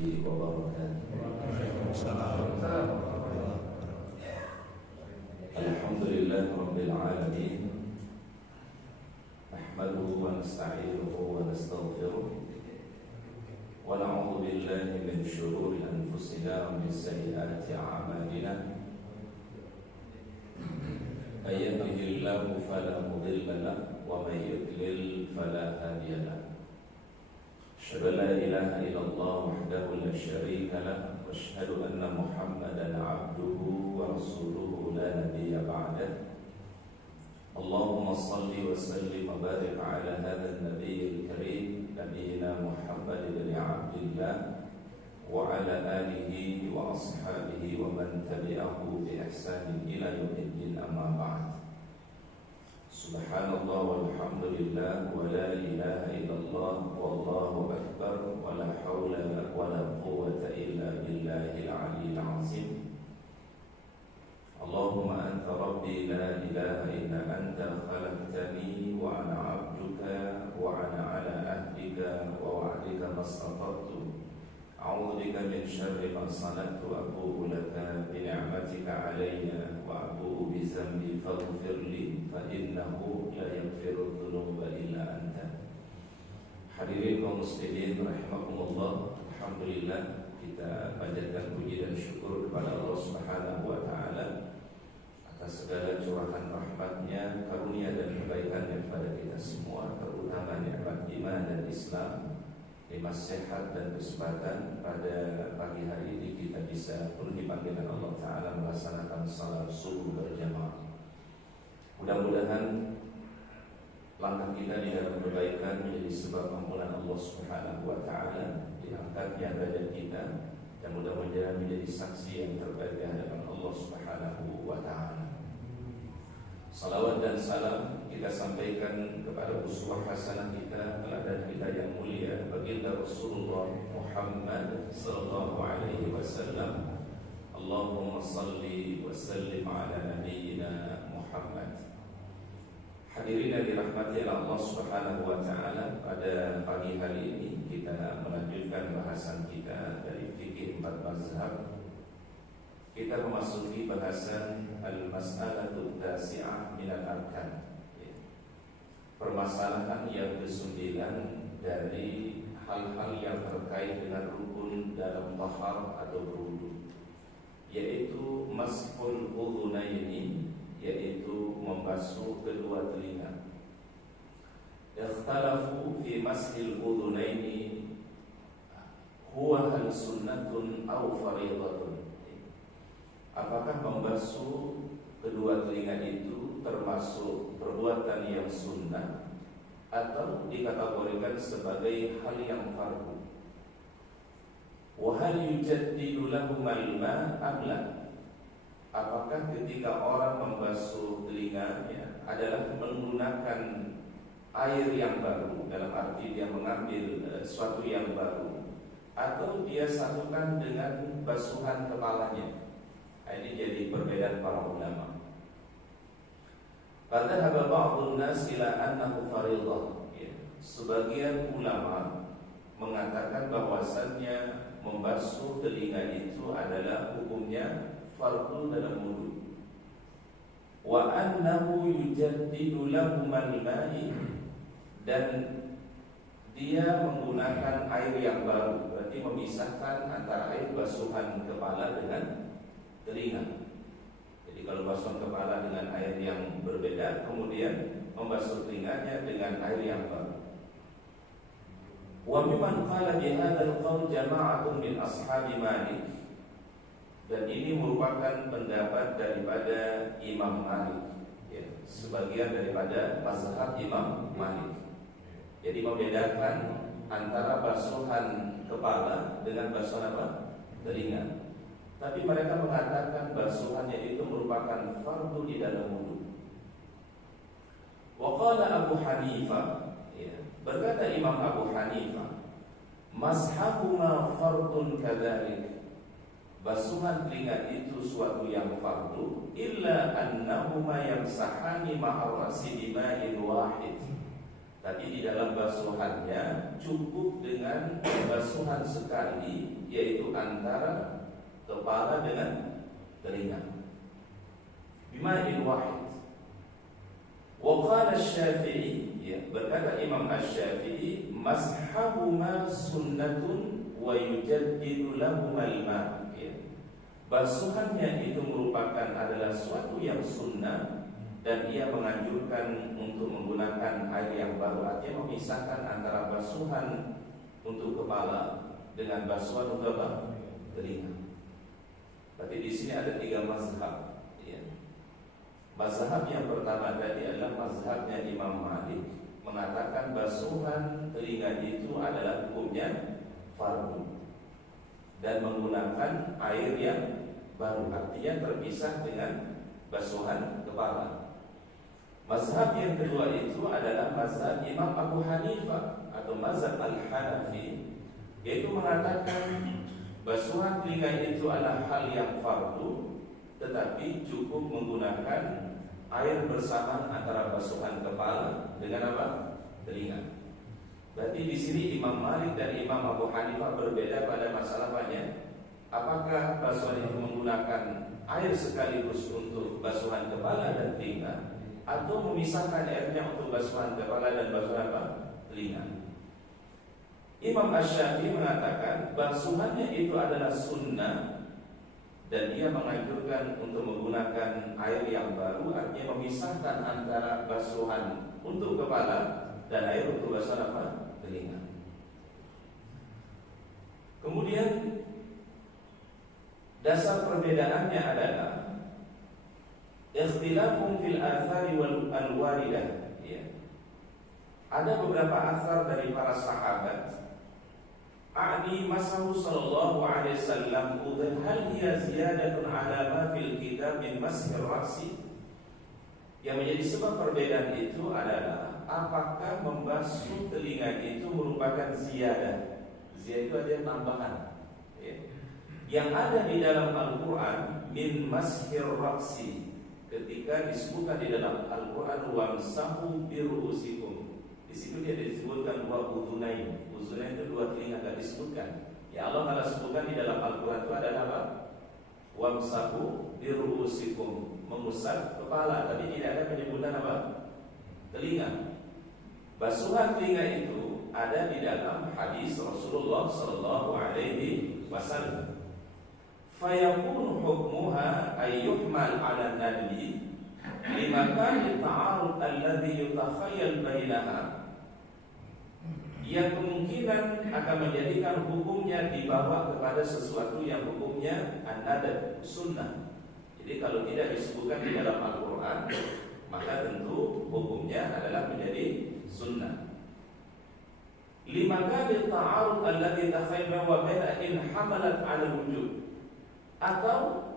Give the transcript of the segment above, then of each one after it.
wabarakatuh. Alhamdulillah Rabbil Alamin. Nahmaduhu wa nasta'inuhu wa nastaghfiruh wa na'udzu billahi min shururi anfusina wa min sayyiati a'malina. May yahdihillahu fala mudilla lahu wa may yudlil fala hadiya lahu. Asyhadu an la ilaha illallah wahdahu la syarika lahu wa asyhadu anna Muhammadan 'abduhu wa rasuluhu la nabiyya ba'dahu. Allahumma salli wa sallim wa barik ala hadzal nabiyil karim nabiyina Muhammad bin Abdillah wa ala alihi wa ashabihi wa man tabi'ahu bi ihsan ila yaumiddin, amma ba'd. Subhanallah walhamdulillah wa la ilaha illallah wallahu akbar wa la hawla wa la quwwata illa billahil aliyyil azim. Allahumma anta rabbi la ilaha illa anta khalaqtani wa ana 'abduka wa ana 'ala ahdika wa wa'dika mastata'tu. A'udzu bika min syarri ma sana'tu, abu'u laka bi ni'matika 'alayya wa abu'u bi dzambi faghfir li fa innahu la yaghfiru dzunuba illa anta. Hadirin kaum muslimin rahimakumullah, alhamdulillah kita panjatkan puji dan syukur kepada Allah Subhanahu wa taala atas segala curahan rahmat-Nya, karunia dan kebaikan-Nya kepada kita semua, terutama nikmat iman dan Islam, nikmat sehat dan kesempatan pada pagi hari ini kita bisa penuhi panggilan Allah taala melaksanakan salat subuh berjamaah. Mudah-mudahan langkah kita di dalam kebaikan menjadi sebab ampunan Allah Subhanahu wa taala, diangkatnya derajat kita, dan mudah-mudahan menjadi saksi yang terbaik di hadapan Allah Subhanahu wa taala. Salawat dan salam kita sampaikan kepada uswah hasanah kita, teladan kita yang mulia, baginda Rasulullah Muhammad sallallahu alaihi wasallam. Allahumma salli wa sallim ala nabiyyina Muhammad. Hadirin yang dirahmati Allah Subhanahu wa taala, pada pagi hari ini kita melanjutkan bahasan kita dari fikih 4 mazhab. Kita memasuki bahasan al-mas'alatul tasi'ah minal arkan, permasalahan yang ke-9 dari hal-hal yang terkait dengan rukun dalam tahar atau berwudu, yaitu mashul udhunaini, yaitu membasuh kedua telinga. Ikhtalafu fi mashil udhunaini huwa hal sunnatun aw fariidatun. Apakah membasuh kedua telinga itu termasuk perbuatan yang sunnah atau dikategorikan sebagai hal yang fardu? Wa hal yujaddidu lahum al-ma' am la? Apakah ketika orang membasuh telinganya adalah menggunakan air yang baru, dalam arti dia mengambil sesuatu yang baru, atau dia satukan dengan basuhan kepalanya? Ini jadi perbedaan para ulama. Fadhahaba ba'dun nas ila annahu fardhah. Sebagian ulama mengatakan bahwasannya membasuh telinga itu adalah hukumnya fardu dalam wudu. Wa annahu yujaddidu lahum al-ma'i, dan dia menggunakan air yang baru, berarti memisahkan antara air basuhan kepala dengan telinga. Jadi kalau basuhan kepala dengan air yang berbeda, kemudian membasuh telinganya dengan air yang baru. Wa mimman qala bi hadzal qaul jama'atun min ashabi Malik, dan ini merupakan pendapat daripada Imam Malik, ya, sebagian daripada mazhab Imam Malik. Jadi membedakan antara basuhan kepala dengan basuhan apa? Telinga. Tapi mereka mengatakan basuhannya itu merupakan fardu di dalam wudu. Wa qala Abu Hanifah, ya, berkata Imam Abu Hanifah, mazhabuna fardun kadzalik, basuhan telinga itu suatu yang fardu, illa annahuma yamsahani ma'ar ra'si bima'in wahid, Tapi di dalam basuhannya cukup dengan basuhan sekali, yaitu antara kepala dengan telinga. Bima'in wahid. Wa qala Asy-Syafi'i, ya, berkata Imam Asy-Syafi'i, "Mashahuma sunnatun wa yujaddidu lahumal ma'." Ya. Basuhannya itu merupakan adalah suatu yang sunnah dan ia menganjurkan untuk menggunakan air yang baru, artinya memisahkan antara basuhan untuk kepala dengan basuhan untuk apa? Telinga. Berarti di sini ada 3 mazhab. Mazhab yang pertama tadi adalah mazhabnya Imam Malik, mengatakan basuhan telinga itu adalah hukumnya fardu dan menggunakan air yang baru, artinya terpisah dengan basuhan kepala. Mazhab yang kedua itu adalah mazhab Imam Abu Hanifah atau mazhab Al-Hanafi, yaitu mengatakan basuhan telinga itu adalah hal yang fardu, tetapi cukup menggunakan air bersamaan antara basuhan kepala dengan apa? Telinga. Berarti di sini Imam Malik dan Imam Abu Hanifah berbeda pada masalah banyak. Apakah basuhan itu menggunakan air sekaligus untuk basuhan kepala dan telinga, atau memisahkan airnya untuk basuhan kepala dan basuhan apa? Telinga. Imam Asy-Syafi'i mengatakan basuhannya itu adalah sunnah dan ia menganjurkan untuk menggunakan air yang baru, artinya memisahkan antara basuhan untuk kepala dan air untuk basuhan apa? Telinga. Kemudian dasar perbedaannya adalah ikhtilafun fil athari wal waridah. Ya. Ada beberapa athar dari para sahabat. A'ni masahu sallallahu alaihi wasallam udhan hal hiya ziyadatun ala ma fil kitab min mashir ra'si. Yang menjadi sebab perbedaan itu adalah apakah membasuh telinga itu merupakan ziyadah. Ziyadah itu ada tambahan, ya. Yang ada di dalam Al-Quran min mashir ra'si, ketika disebutkan di dalam Al-Quran wamsahu biru'usikum. Di situ dia disebutkan wa udhunain. Udhunain itu 2 telinga, tidak disebutkan. Ya Allah kalau sebutkan di dalam Al-Quran itu adalah apa? Wamsahu biru'usikum, mengusap kepala, tapi tidak ada penyebutan apa? Telinga. Basuhan telinga itu ada di dalam hadis Rasulullah sallallahu alaihi wasallam. Fayakun hukmuha ayyuhmal 'ala nadli lima kana ta'arud alladhi yutakhayyal bainaha. Yang kemungkinan akan menjadikan hukumnya dibawa kepada sesuatu yang hukumnya an-nadab, sunnah. Jadi kalau tidak disebutkan di dalam Al-Quran, maka tentu hukumnya adalah menjadi sunnah. Lima kali ta'arud alladhi takhayyal wa baina in hamalat 'ala wujud, atau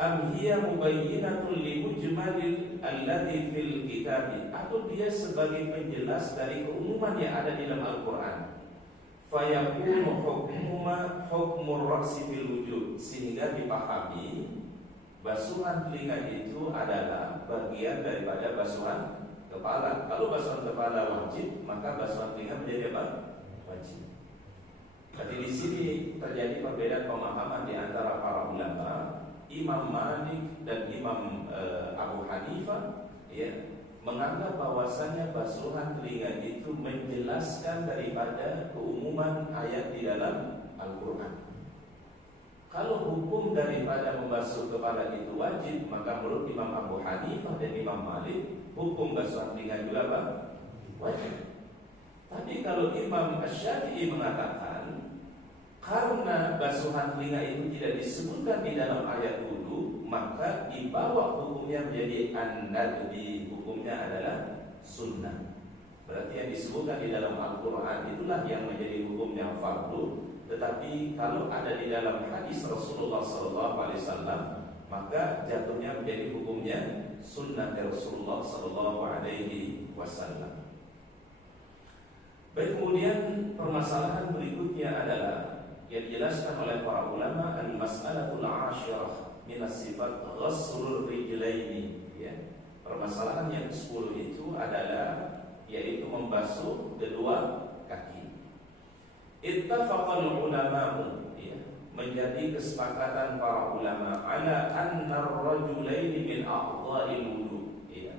am hiya mubayyinatun li mujmalil alladhi fil kitab, atau dia sebagai penjelas dari keumuman yang ada di dalam Al-Quran. Fayakunu hukmuma hukmur ra'si fil wujud, sehingga dipahami basuhan telinga itu adalah bagian daripada basuhan kepala. Kalau basuhan kepala wajib, maka basuhan telinga menjadi apa? Wajib. Jadi di sini terjadi perbedaan pemahaman di antara para ulama. Imam Malik dan Imam Abu Hanifah, ya, menganggap bahwasanya basuhan telinga itu menjelaskan daripada keumuman ayat di dalam Al-Quran. Kalau hukum daripada membasuh kepala itu wajib, maka menurut Imam Abu Hanifah dan Imam Malik, hukum basuhan telinga juga apa? Wajib. Tapi kalau Imam Asy-Syafi'i mengatakan karena basuhan telinga itu tidak disebutkan di dalam ayat wudu, maka dibawa hukumnya menjadi an-nadbi, hukumnya adalah sunnah. Berarti yang disebutkan di dalam Al-Quran itulah yang menjadi hukumnya fardu. Tetapi kalau ada di dalam hadis Rasulullah SAW, maka jatuhnya menjadi hukumnya sunnah dari Rasulullah SAW. Baik, kemudian permasalahan berikutnya adalah yang dijelaskan oleh para ulama, al-mas'alatul 'ashirah min as-sifat ghaslul rijlaini, ya. Permasalahan yang ke-10 itu adalah yaitu membasuh kedua kaki. Ittafaqal ulama'u, ya, menjadi kesepakatan para ulama ala anna ar-rajulaini min a'dha'il wudu, ya.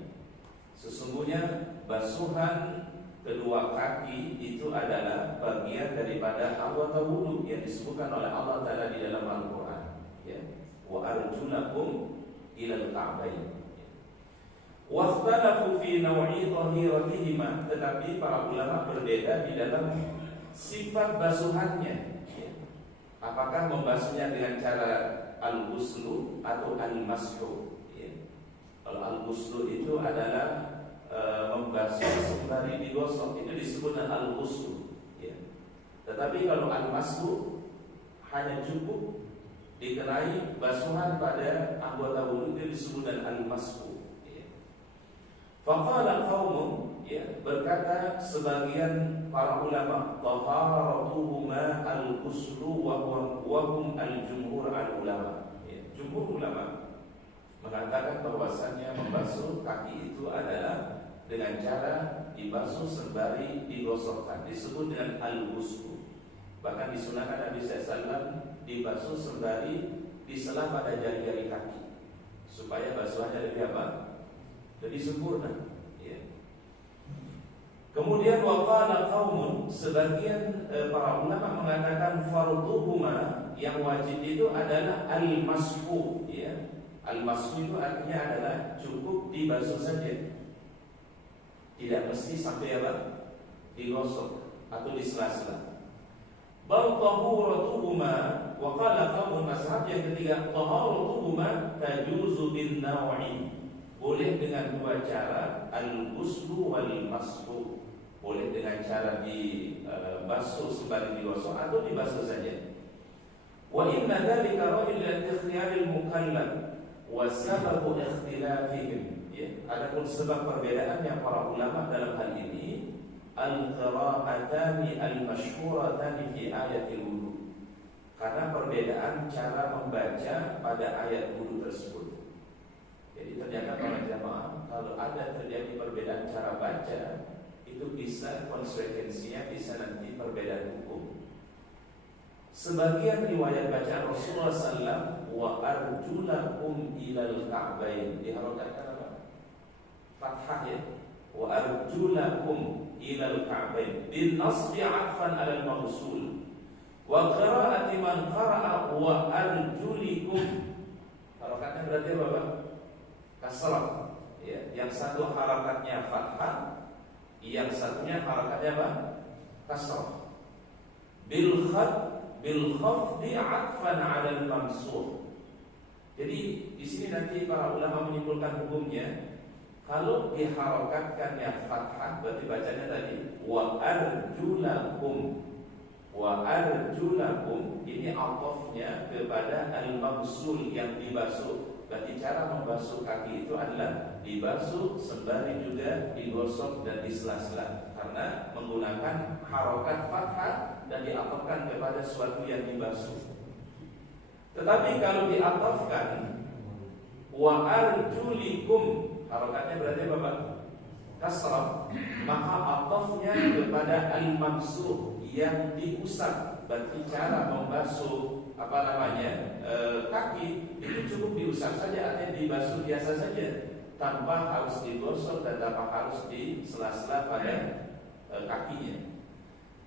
Sesungguhnya basuhan kedua kaki itu adalah bagian daripada anggota wudu yang disebutkan oleh Allah Ta'ala di dalam Al-Quran, ya. Wa arjulakum ilal ka'bayn. Wa ikhtalafu fi naw'i tahiratihima, tetapi para ulama berbeda di dalam sifat basuhannya, ya. Apakah membasuhnya dengan cara al-ghuslu atau al-mashu, ya. Kalau al-ghuslu itu adalah membasuh sembari digosok, itu disebut al-ghuslu, ya. Tetapi kalau al-mashu hanya cukup dikenai basuhan pada anggota wudu, itu disebut al-mashu, ya. Faqala qaumun, ya, berkata sebagian para ulama, taharatuhuma al-ghuslu wa hum al-jumhur al-ulama, ya. Jumhur ulama mengatakan bahwasannya membasuh kaki itu adalah dengan cara dibasuh sembari digosokkan, disebut dengan al-ghuslu. Bahkan disunahkan Nabi SAW dibasuh sembari disela pada jari-jari kaki, supaya basuhannya lebih apa? Lebih sempurna, ya. Kemudian waqala qaumun, sebagian para ulama mengatakan farduhuma, yang wajib itu adalah al-mashu, ya. Al-mashu itu artinya adalah cukup dibasuh saja, tidak mesti sampai apa? Digosok atau disela-sela. Bal tahuratuhuma, wa qala qaumun, mazhab yang ketiga, tahuratuhuma tajuzu bin naw'i, boleh dengan dua cara, al-ghuslu wal mashu, boleh dengan cara dibasuh sembari digosok atau dibasuh saja. Wa inna dzalika rajul ikhtiyaril mukallaf wa sababu ikhtilafihim, ya. Adapun sebab perbedaannya para ulama dalam hal ini, al-qira'atani al-masyhuratani fi ayatil wudu, karena perbedaan cara membaca pada ayat wudu tersebut. Jadi ternyata para jamaah, kalau ada terjadi perbedaan cara baca, itu bisa konsekuensinya bisa nanti perbedaan hukum. Sebagian riwayat bacaan Rasulullah SAW, wa arjulakum ilal ka'bayn, diharokatkan apa? Fathah, ya. Wa arjulakum ilal ka'bayn bin nasbi 'atfan 'alal mawsul. Wa qira'ati man qara'a wa arjulikum, harokatnya berarti apa? Kasrah, ya. Yang satu harakatnya fathah, yang satunya harakatnya apa? Kasrah. Bil khafdi 'atfan 'alal mamsuh. Jadi di sini nanti para ulama menyimpulkan hukumnya. Kalau diharokatkan ya fathah, berarti bacanya tadi wa arjulakum. Wa arjulakum ini atofnya kepada al-mamsul, yang dibasuh. Berarti cara membasuh kaki itu adalah dibasuh sembari juga digosok dan disela-sela, karena menggunakan harokat fathah dan diatofkan kepada sesuatu yang dibasuh. Tetapi kalau diatofkan wa arjulikum, harokatnya berarti apa? Kasrah, maka atofnya kepada al-mamsuh, yang diusap. Berarti cara membasuh kaki itu cukup diusap saja, artinya dibasuh biasa saja, tanpa harus digosok dan tanpa harus disela-sela pada kakinya.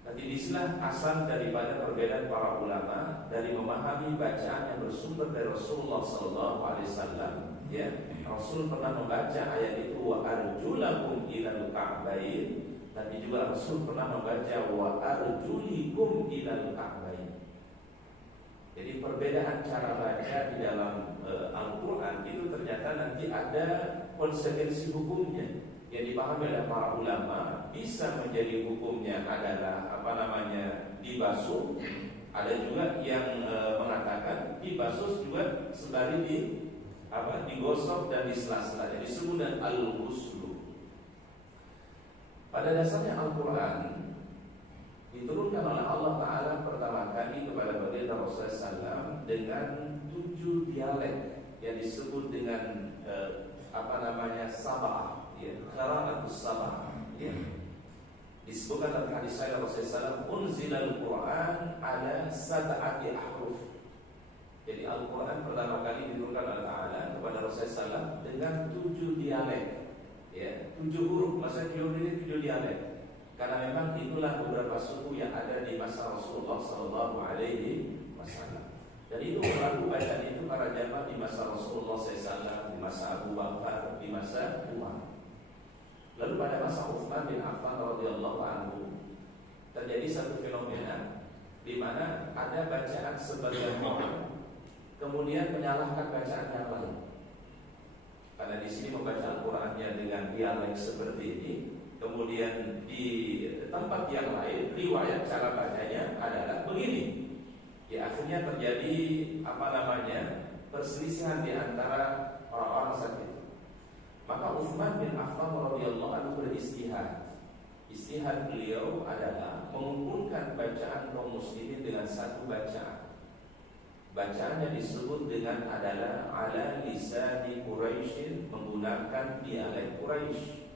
Nanti disinilah asal daripada perbedaan para ulama dari memahami bacaan yang bersumber dari Rasulullah SAW. Ya, Rasul pernah membaca ayat itu wa arjulakum ilal ka'bayn, tapi juga Rasul pernah membaca wa arjulikum ilal ka'bayn. Jadi perbedaan cara baca di dalam Al-Quran itu ternyata nanti ada konsekuensi hukumnya yang dipahami oleh para ulama. Bisa menjadi hukumnya adalah dibasuh. Ada juga yang mengatakan dibasuh juga sembari digosok dan disela-sela. Jadi disebut al-ghuslu. Pada dasarnya Al-Quran diturunkan oleh Allah Ta'ala pertama kali kepada baginda Rasulullah SAW dengan 7 dialek yang disebut dengan sabah, ya, qira'atus sabah, Ya. Disebutkan dalam hadis Rasulullah SAW, unzilal Quran ala sab'ati ahruf. Jadi Al-Quran pertama kali diturunkan oleh Ta'ala kepada Rasulullah SAW dengan 7 dialek, ya, 7 huruf. Maksudnya 7 huruf ini 7 dialek. Karena memang itulah beberapa suku yang ada di masa Rasulullah SAW. Dan itu berlaku bacaan itu para jamaah di masa Rasulullah SAW, di masa Abu Bakar, di masa Umar. Lalu pada masa Utsman bin Affan radhiyallahu anhu terjadi satu fenomena di mana ada bacaan sebagian orang kemudian menyalahkan bacaan yang lain. Karena di sini membaca Al-Qur'annya dengan dialek seperti ini, kemudian di tempat yang lain riwayat cara bacanya adalah begini. Ya, akhirnya terjadi perselisihan di antara orang-orang saat itu. Maka Utsman bin Affan radhiyallahu anhu beristihad. Istihad beliau adalah mengumpulkan bacaan kaum muslimin dengan satu bacaan. Bacaannya disebut dengan adalah ala lisani Quraisy, menggunakan dialek Quraisy.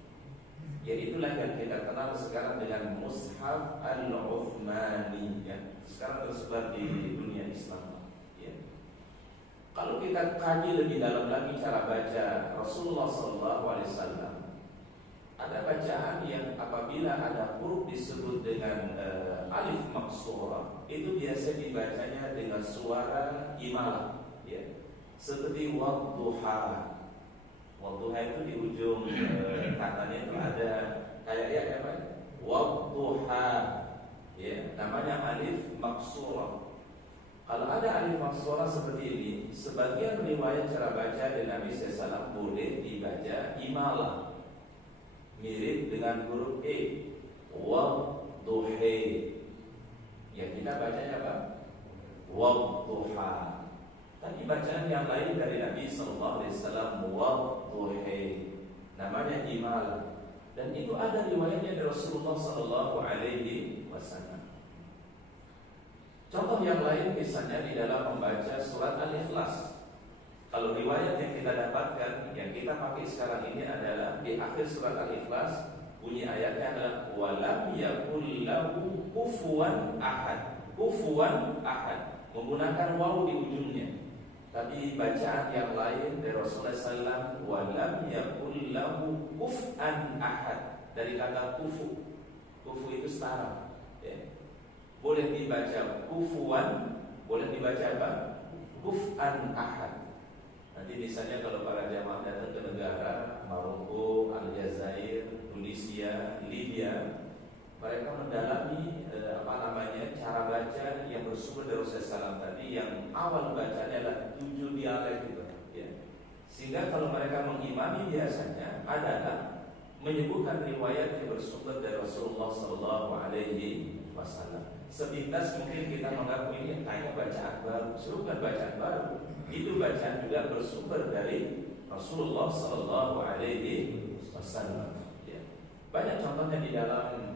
Yaitulah yang kita kenal sekarang dengan Mushaf Al-Uthmani, ya. Sekarang tersebar di dunia Islam, ya. Kalau kita kaji lebih dalam lagi cara baca Rasulullah SAW, ada bacaan yang apabila ada huruf disebut dengan alif maksurah, itu biasa dibacanya dengan suara imalah, ya. Seperti wadduha. Wadduha itu di ujung kanannya itu ada kayak ya apa? Wadduha. Ya, namanya alif maksurah. Kalau ada alif maksurah seperti ini, sebagian riwayat cara baca dari Nabi SAW boleh dibaca imalah, mirip dengan huruf E, wadduhe. Ya, kita bacanya apa? Wadduha. Tapi bacaan yang lain dari Nabi SAW, wadduhe, namanya imalah. Dan itu ada riwayatnya dari Rasulullah SAW. Contoh yang lain misalnya di dalam membaca surat Al-Ikhlas. Kalau riwayat yang kita dapatkan, yang kita pakai sekarang ini adalah di akhir surat Al-Ikhlas, bunyi ayatnya adalah walam yakul lahu kufuwan ahad. Kufuwan ahad, menggunakan waw di ujungnya. Tapi bacaan yang lain dari Rasulullah SAW, walam yakul lahu kuf'an ahad, dari kata kufu. Kufu itu setara, ya. Boleh dibaca kufuan, boleh dibaca apa? Kuf'an ahad. Nanti misalnya kalau para jamaah datang ke negara Maroko, Aljazair, Tunisia, Libya, mereka mendalami cara baca yang bersumber dari Rasulullah SAW tadi, yang awal bacanya adalah 7 dialek gitu, ya. Sehingga kalau mereka mengimami biasanya adalah menyebutkan riwayat yang bersumber dari Rasulullah SAW. Sepintas mungkin kita mengaku ini kayaknya bacaan baru, bukan bacaan baru. Itu bacaan juga bersumber dari Rasulullah SAW. Ya. Banyak contohnya di dalam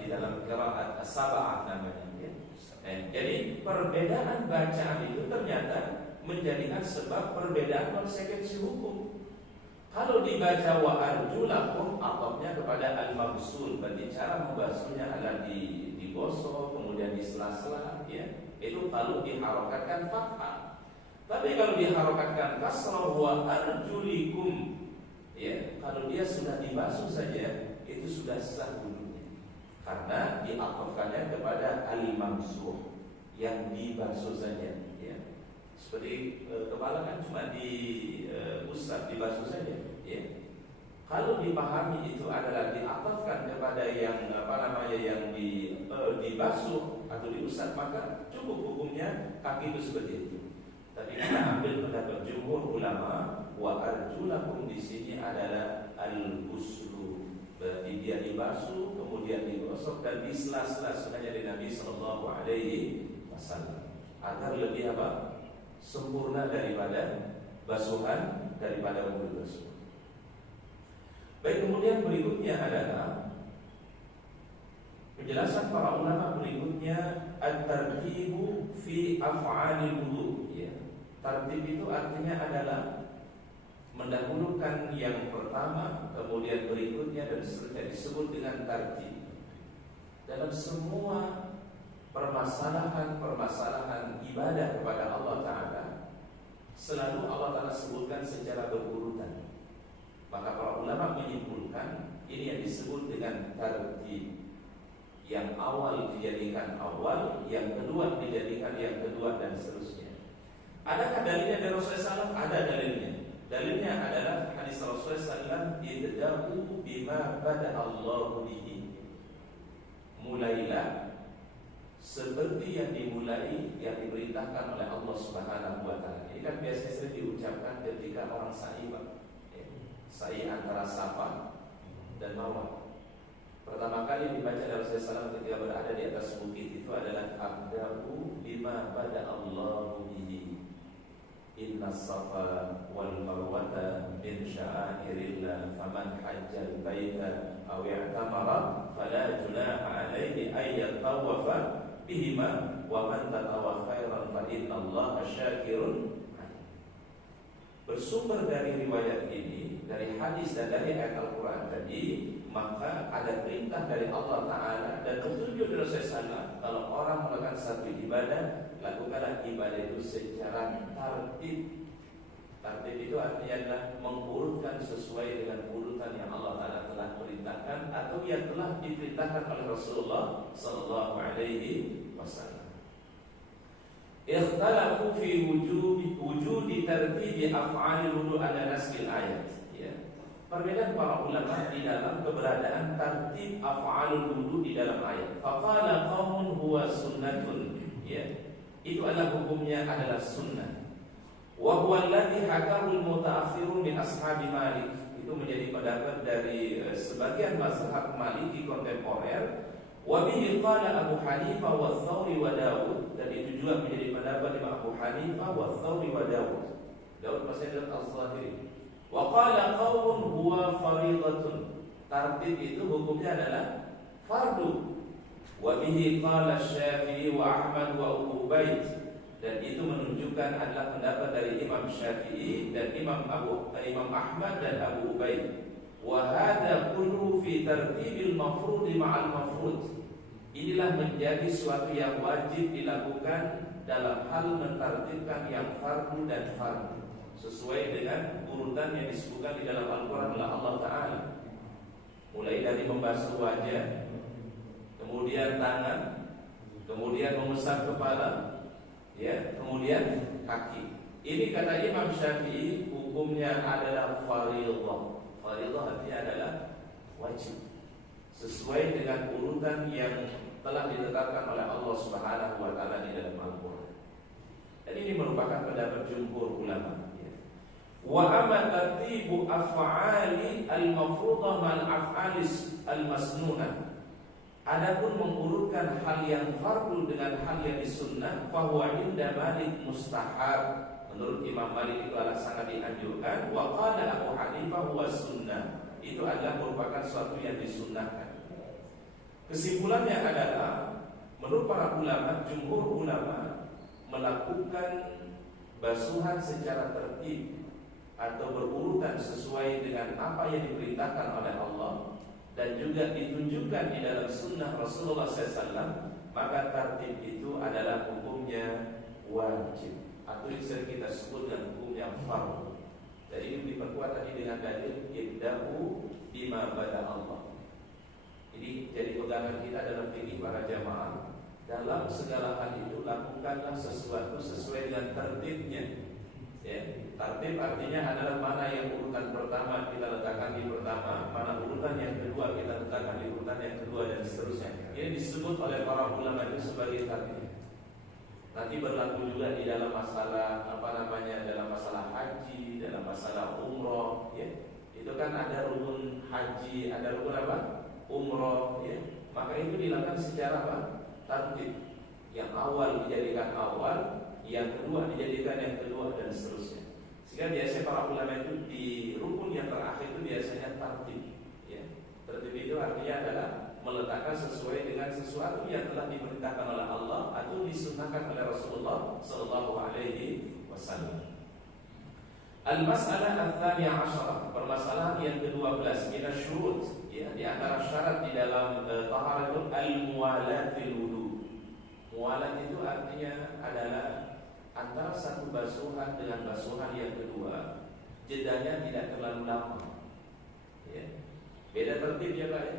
di dalam qiraat as-sab'ah namanya. Ya. Jadi perbedaan bacaan itu ternyata menjadikan sebab perbedaan konsekuensi hukum. Kalau dibaca wa arjulakum, atofnya kepada al-mabsul, berarti cara membasuhnya adalah digosok, kemudian di sela-sela, ya. Itu kalau diharokatkan fathah. Tapi kalau diharokatkan kasrah wa arjulikum, ya, kalau dia sudah dibasuh saja, itu sudah sah dulunya. Karena diatofkannya kepada al-mamsuh, yang dibasuh saja, ya. Seperti kepala kan cuma diusap, dibasuh saja, ya. Kalau dipahami itu adalah diatofkan kepada yang yang dibasuh atau diusap, maka cukup hukumnya kaki itu seperti itu. Tapi kita ambil pendapat jumhur ulama, wa arjulakum di sini adalah al-ghuslu, berarti dia dibasuh kemudian digosok dan di sela-sela sunnahnya dari Nabi SAW agar lebih sempurna daripada basuhan, daripada wudhu basuh. Baik, kemudian berikutnya adalah penjelasan para ulama berikutnya, at-tartibu fi af'alil wudu, ya. Tartib itu artinya adalah mendahulukan yang pertama, kemudian berikutnya dan seterusnya, disebut dengan tartib. Dalam semua permasalahan ibadah kepada Allah Ta'ala, selalu Allah Ta'ala sebutkan secara berurutan. Maka para ulama menyimpulkan ini yang disebut dengan tartib. Yang awal dijadikan awal, yang kedua dijadikan yang kedua, dan seterusnya. Adakah dalilnya dari Rasulullah SAW? Ada dalilnya. Dalilnya adalah hadis Rasulullah SAW, "Ibda'u bima bada Allahu bihi." Mulailah seperti yang dimulai, yang diperintahkan oleh Allah Subhanahu wa Ta'ala. Ini kan biasanya sering diucapkan ketika orang sa'i, Pak. Sa'i antara Safa dan Marwah. Pertama kali dibaca dari Rasulullah SAW ketika berada di atas bukit itu adalah "Abda'u bima bada Allahu bihi. Inna safa wal marwata min sya'airillah, faman hajjal baita aw i'tamara fala junaha alaihi ay yatawafa bihima wa man tatawa khairan fa innallaha syakirun." Bersumber dari riwayat ini, dari hadis dan dari ayat Al-Quran tadi, maka ada perintah dari Allah Ta'ala dan petunjuk dari Rasulullah SAW. Kalau orang melakukan satu ibadah, lakukanlah ibadah itu secara tartib. Tartib itu artinya adalah mengurutkan sesuai dengan urutan yang Allah Ta'ala telah perintahkan atau yang telah diperintahkan oleh Rasulullah Sallallahu Alaihi Wasallam. Ikhtalafu fi wujudi tartibi af'alil wudu ala naskil ayat. Ya. Perbedaan para ulama di dalam keberadaan tartib af'alul wudu di dalam ayat. Faqala qaumun huwa sunnatun. Ya. Itu adalah hukumnya adalah sunnah. Wa huwa alladhi hakahu al-mutaakhirun min ashabi Malik. Itu menjadi pendapat dari sebagian mazhab Maliki kontemporer. Wa bihi qala Abu Hanifah wa Tsawri wa Dawud, dan itu juga menjadi pendapat Imam Abu Hanifah wa Tsawri wa Dawud. Dawud maksudnya Al-Zahiri. Wa qala qaumun huwa fariidatun. Tartib itu hukumnya adalah fardu. Wa bihi qala Syafi'i wa Ahmad wa Abu Ubaid, dan itu menunjukkan adalah pendapat dari Imam Syafi'i dan Imam Ahmad dan Abu Ubaid. Wa hadza kullu fi tartibil mafrud ma'al mafrud. Inilah menjadi suatu yang wajib dilakukan dalam hal mentartibkan yang fardu dan fardu sesuai dengan urutan yang disebutkan di dalam Al-Quran oleh Allah Ta'ala. Mulai dari membasuh wajah, kemudian tangan, kemudian mengusap kepala, ya, kemudian kaki. Ini kata Imam Syafi'i hukumnya adalah fardhu. Fardhu artinya adalah wajib sesuai dengan urutan yang telah ditetapkan oleh Allah Subhanahu wa Ta'ala di dalam Al-Quran. Dan ini merupakan pendapat jumhur ulama. Wa amma tartibu af'ali al-mafruḍah mal af'alis al-masnunah. Adapun mengurutkan hal yang fardu dengan hal yang disunnah, fahuwa inda Malik mustahab. Menurut Imam Malik itu adalah sangat dianjurkan. Wa qala Abu Hanifah huwa sunnah. Itu adalah merupakan suatu yang disunnahkan. Kesimpulannya adalah menurut para ulama, jumhur ulama melakukan basuhan secara tertib atau berurutan sesuai dengan apa yang diperintahkan oleh Allah dan juga ditunjukkan di dalam sunnah Rasulullah SAW, maka tertib itu adalah hukumnya wajib atau yang sering kita sebut dengan hukumnya fardu. Jadi ini diperkuat tadi dengan dalil ibda'u bima bada Allah. Ini jadi pegangan kita dalam fikih para jamaah. Dalam segala hal itu lakukanlah sesuatu sesuai dengan tertibnya. Ya, tertib artinya adalah mana yang urutan pertama kita letakkan di pertama, mana urutan yang kedua kita letakkan di urutan yang kedua, dan seterusnya. Ini disebut oleh para ulama itu sebagai tertib. Nanti berlaku juga di dalam masalah dalam masalah haji, dalam masalah umroh, ya. Itu kan ada rukun haji, ada rukun umroh, ya. Maka itu dilakukan secara tertib. Yang awal dijadikan awal, yang kedua dijadikan yang kedua, dan seterusnya. Sehingga biasanya para ulama itu di rukun yang terakhir itu biasanya tertib, ya. Tertib itu artinya adalah meletakkan sesuai dengan sesuatu yang telah diperintahkan oleh Allah atau disunnahkan oleh Rasulullah Sallallahu Alaihi Wasallam. Al-mas'alah ats-tsaniyah 'asharah, permasalahan yang ke-12 min asy-syurut, ya, di antara syarat di dalam taharah itu al-muwalat fil wudu. Muwalat itu artinya adalah antara satu basuhan dengan basuhan yang kedua jedanya tidak terlalu lama. Ya. Beda tertib ya Pak ya.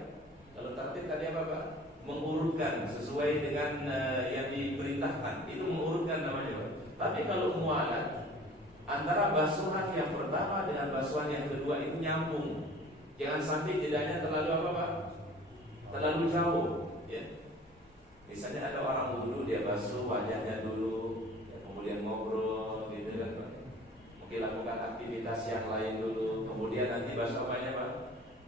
Kalau tertib tadi apa Pak? Mengurutkan sesuai dengan yang diperintahkan. Itu mengurutkan namanya Pak. Tapi kalau muwalat, antara basuhan yang pertama dengan basuhan yang kedua itu nyambung. Jangan sampai jedanya terlalu apa Pak? Terlalu jauh, ya. Misalnya ada orang wudu, dia basuh wajahnya dulu, ya, kemudian ngobrol, gitu kan Pak. Mungkin lakukan aktivitas yang lain dulu, kemudian nanti basuh apanya Pak?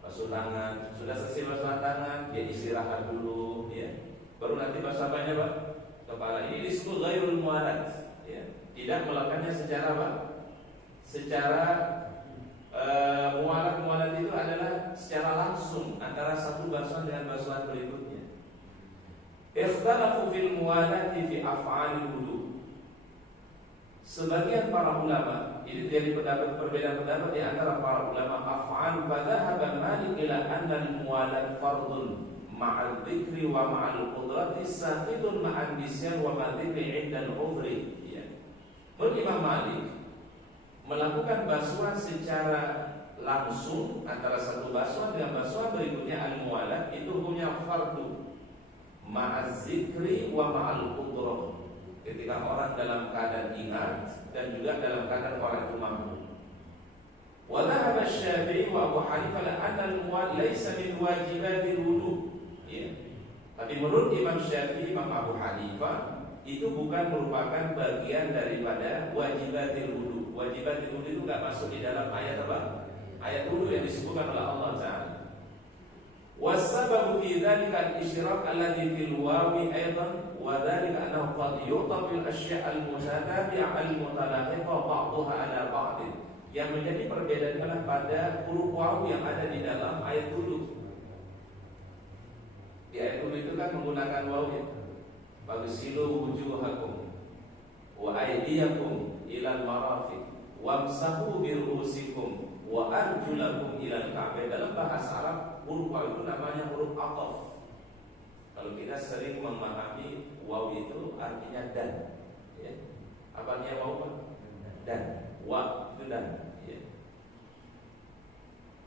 Basuh tangan. Sudah selesai basuh tangan, dia istirahat dulu, ya. Baru nanti basuh apanya Pak? Kepala. Ini disebut ghairul muwalat, ya. Tidak melakukannya secara apa? Secara muwalat itu adalah secara langsung antara satu basuhan dengan basuhan berikutnya. Ikhtalafu fil muwalati fi af'alil wudu. Sebagian para ulama, ini dari perbedaan pendapat di antara para ulama, af'al fadhahaba Malik ila anna al-muwalat fardun ma'al dzikri wa ma'al qudrati saqitun ma'al nisyan wa ma'dzikri 'inda al-'udhri. Menurut Imam Malik, melakukan basuhan secara langsung antara satu basuhan dengan basuhan berikutnya al-muwalat itu hukumnya fardu ma'az zikri wa ma'al qudrah. Ketika orang dalam keadaan ingat dan juga dalam keadaan orang itu mampu. Wa dhahaba Asy-Syafi'i wa Abu Hanifah anna al-muwalat laysa min wajibatil wudu. Ya. Tapi menurut Imam Syafi'i, Imam Abu Hanifah, itu bukan merupakan bagian daripada wajibatil wudu. Wajibatil wudu itu enggak masuk di dalam ayat apa? Ayat wudu yang disebutkan oleh Allah Ta'ala. Wassababu fi dzalika al-isyraq alladhi fil wawi aidan wa dzalika annahu qad yu'ta fil asya' al-mutatabi'a al-mutalahiqa ba'daha 'ala ba'd. Yang menjadi perbedaan adalah pada huruf wawu yang ada di dalam ayat wudu. Di ayat wudu itu kan menggunakan wawu ya. Bagsilu wujuhakum wa aydiyakum ilal marafiq wamsahu bi ru'usikum wa arjulakum ilal ka'bayn. Dalam bahasa Arab huruf waw itu namanya huruf athaf. Kalau kita sering memahami waw itu artinya dan, ya. Apa artinya waw? Dan. Wa itu dan, ya.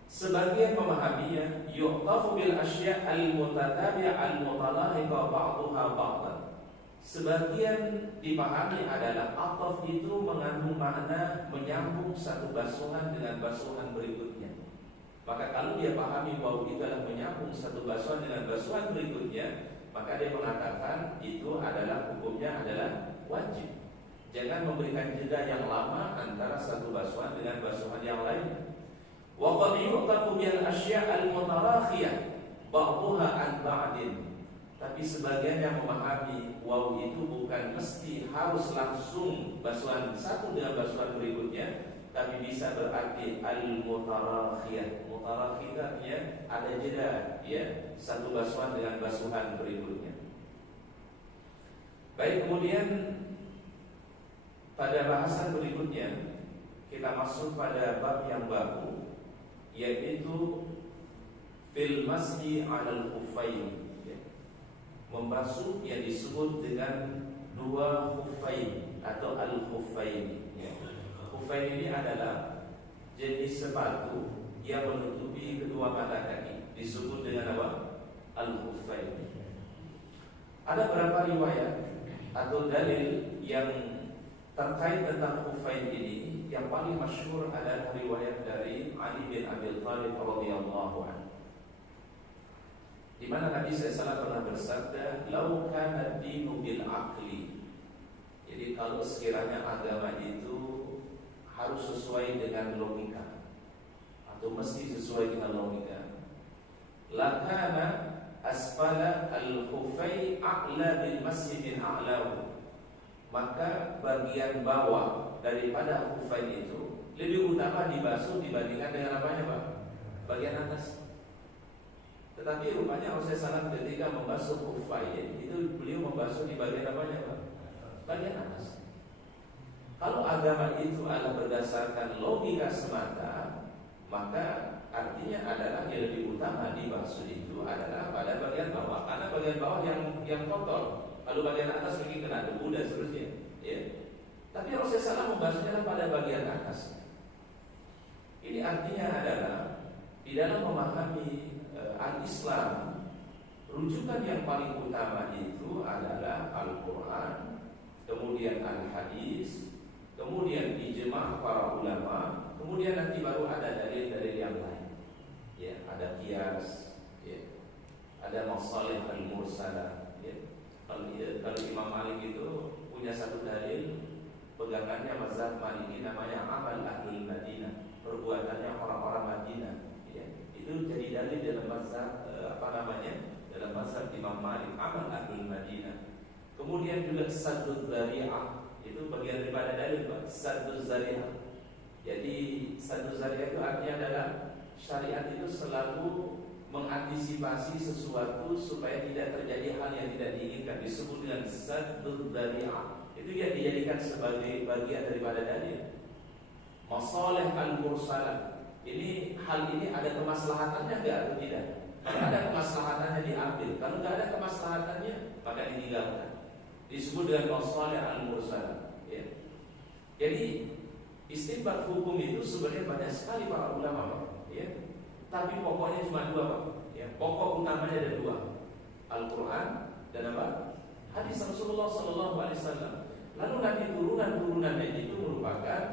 Sebagian memahaminya yu'tafu bil asya' al-mutatabi'a al-mutalahiqa ba'daha ba'dan. Sebagian dipahami adalah ataf itu mengandung makna menyambung satu basuhan dengan basuhan berikutnya. Maka kalau dia pahami waw itu adalah menyambung satu basuhan dengan basuhan berikutnya, maka dia mengatakan itu adalah hukumnya adalah wajib. Jangan memberikan jeda yang lama antara satu basuhan dengan basuhan yang lain. Wa qad yu'tafu bil asya' al-mutarakhiyah ba'daha an ba'din. Tapi sebagian yang memahami waw itu bukan mesti harus langsung basuhan satu dengan basuhan berikutnya, tapi bisa berarti al-mutarakhiyah. Mutarakhiyah artinya ada jeda, ya, satu basuhan dengan basuhan berikutnya. Baik, kemudian pada bahasan berikutnya kita masuk pada bab yang baru, yaitu fil mas'i 'alal khuffain. Membasuh yang disebut dengan dua khuffain atau al-khuffain, ya. Khuffain ini adalah jenis sepatu yang menutupi kedua mata kaki, disebut dengan apa? Al-khuffain. Ada beberapa riwayat atau dalil yang terkait tentang khuffain ini. Yang paling masyhur adalah riwayat dari Ali bin Abi Thalib radhiyallahu anhu, di mana Nabi SAW pernah bersabda, "Lau kana ad-dinu bil aqli." Jadi kalau sekiranya agama itu harus sesuai dengan logika atau mesti sesuai dengan logika, lakana asfala al-khuffai a'la bil masjid min a'lahu. Maka bagian bawah daripada khuffain itu lebih utama dibasuh dibandingkan dengan apanya Pak? Bagian atas. Tetapi rupanya Rasulullah SAW ketika membasuh khuffain itu beliau membasuh di bagian apanya Pak? Bagian atas. Kalau agama itu adalah berdasarkan logika semata, maka artinya adalah yang lebih utama dimaksud itu adalah pada bagian bawah, karena bagian bawah yang kotor, lalu bagian atas mungkin kena debu dan seterusnya. Ya. Tapi Rasulullah SAW membahasnya pada bagian atas. Ini artinya adalah di dalam memahami al-Islam, rujukan yang paling utama itu adalah Al-Quran, kemudian Al-Hadis, kemudian ijma' para ulama, kemudian nanti baru ada dalil-dalil yang lain. Ya, ada qiyas, ya, ada masalih al-mursalah. Ya. Kalau Imam Malik itu punya satu dalil, pegangannya mazhab Maliki namanya amal ahlul Madinah, perbuatannya orang-orang Madinah. Ya. Itu jadi dalil dalam mazhab dalam mazhab Imam Malik, amal ahlul Madinah. Kemudian juga sadduz zari'ah, itu bagian daripada dalil, Pak. Sadduz zari'ah. Jadi sadduz zari'ah itu artinya adalah syariat itu selalu mengantisipasi sesuatu supaya tidak terjadi hal yang tidak diinginkan, disebut dengan sadduz zari'ah. Itu yang dijadikan sebagai bagian daripada dalil. Masalih al-mursalah. Hal ini ada kemaslahatannya enggak atau tidak? Kalau ada kemaslahatannya diambil, kalau enggak ada kemaslahatannya maka ditinggalkan. Disebut dengan masalih al-mursalah. Ya. Jadi istinbat hukum itu sebenarnya banyak sekali para ulama, Pak. Ya. Tapi pokoknya cuma dua, Pak. Ya. Pokok utamanya ada dua, Al-Quran dan apa? Hadis Rasulullah SAW. Lalu nanti turunan-turunannya itu merupakan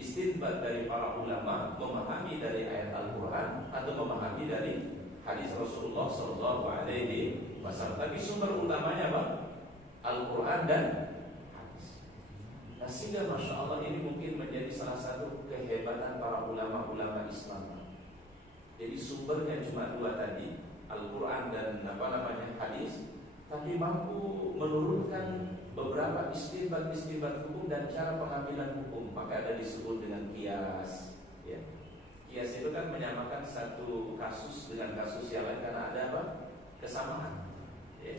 istinbat dari para ulama, memahami dari ayat Al-Quran atau memahami dari hadis Rasulullah SAW. Tapi sumber utamanya apa? Al-Quran dan hadis. Nah, sehingga Masya Allah ini mungkin menjadi salah satu kehebatan para ulama-ulama Islam. Jadi sumbernya cuma dua tadi, Al-Quran dan hadis, tapi mampu menurunkan beberapa istinbat hukum dan cara pengambilan hukum. Maka ada disebut dengan qiyas. Ya. Qiyas itu kan menyamakan satu kasus dengan kasus yang lain karena ada apa? Kesamaan. Ya.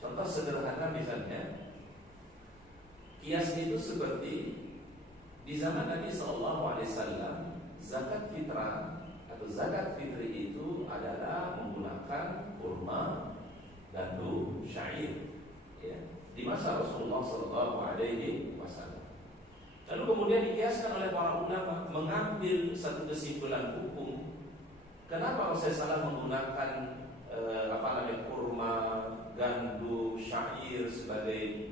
Contoh sederhana misalnya, qiyas itu seperti di zaman Nabi SAW, zakat fitrah atau zakat fitri itu adalah menggunakan kurma, gandum, syair. Ya. Di masa Rasulullah SAW. Lalu kemudian dikiaskan oleh para ulama mengambil satu kesimpulan hukum. Kenapa Rasulullah SAW menggunakan kurma, gandum, syair sebagai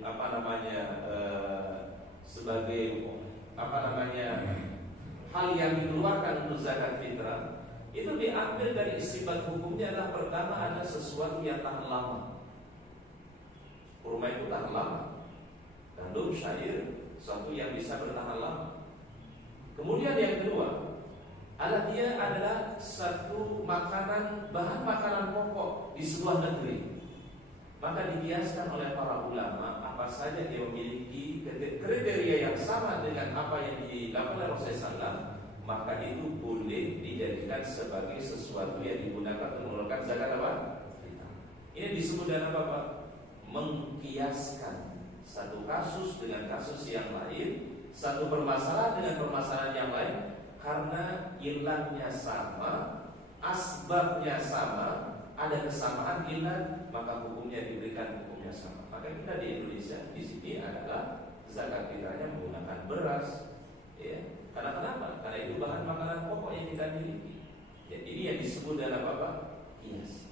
hal yang dikeluarkan untuk zakat fitrah? Itu diambil dari istinbat hukumnya adalah pertama ada sesuatu yang tahan lama. Kurma itu tahan lama, gandum, syair, sesuatu yang bisa bertahan lama. Kemudian yang kedua, dia adalah satu bahan makanan pokok di sebuah negeri. Maka dikiaskan oleh para ulama apa saja dia memiliki kriteria yang sama dengan apa yang dilakukan oleh Rasulullah SAW, maka itu boleh dijadikan sebagai sesuatu yang digunakan untuk mengeluarkan zakat apa? Ini disebut dengan apa, Pak? Mengkiaskan satu kasus dengan kasus yang lain, satu permasalahan dengan permasalahan yang lain, karena ilatnya sama, asbabnya sama, ada kesamaan ilat, maka hukumnya diberikan hukumnya sama. Maka kita di Indonesia di sini adalah zakat fitrahnya menggunakan beras, ya. Karena kenapa? Karena itu bahan makanan pokok yang kita miliki. Ya, ini yang disebut dalam apa? Qiyas.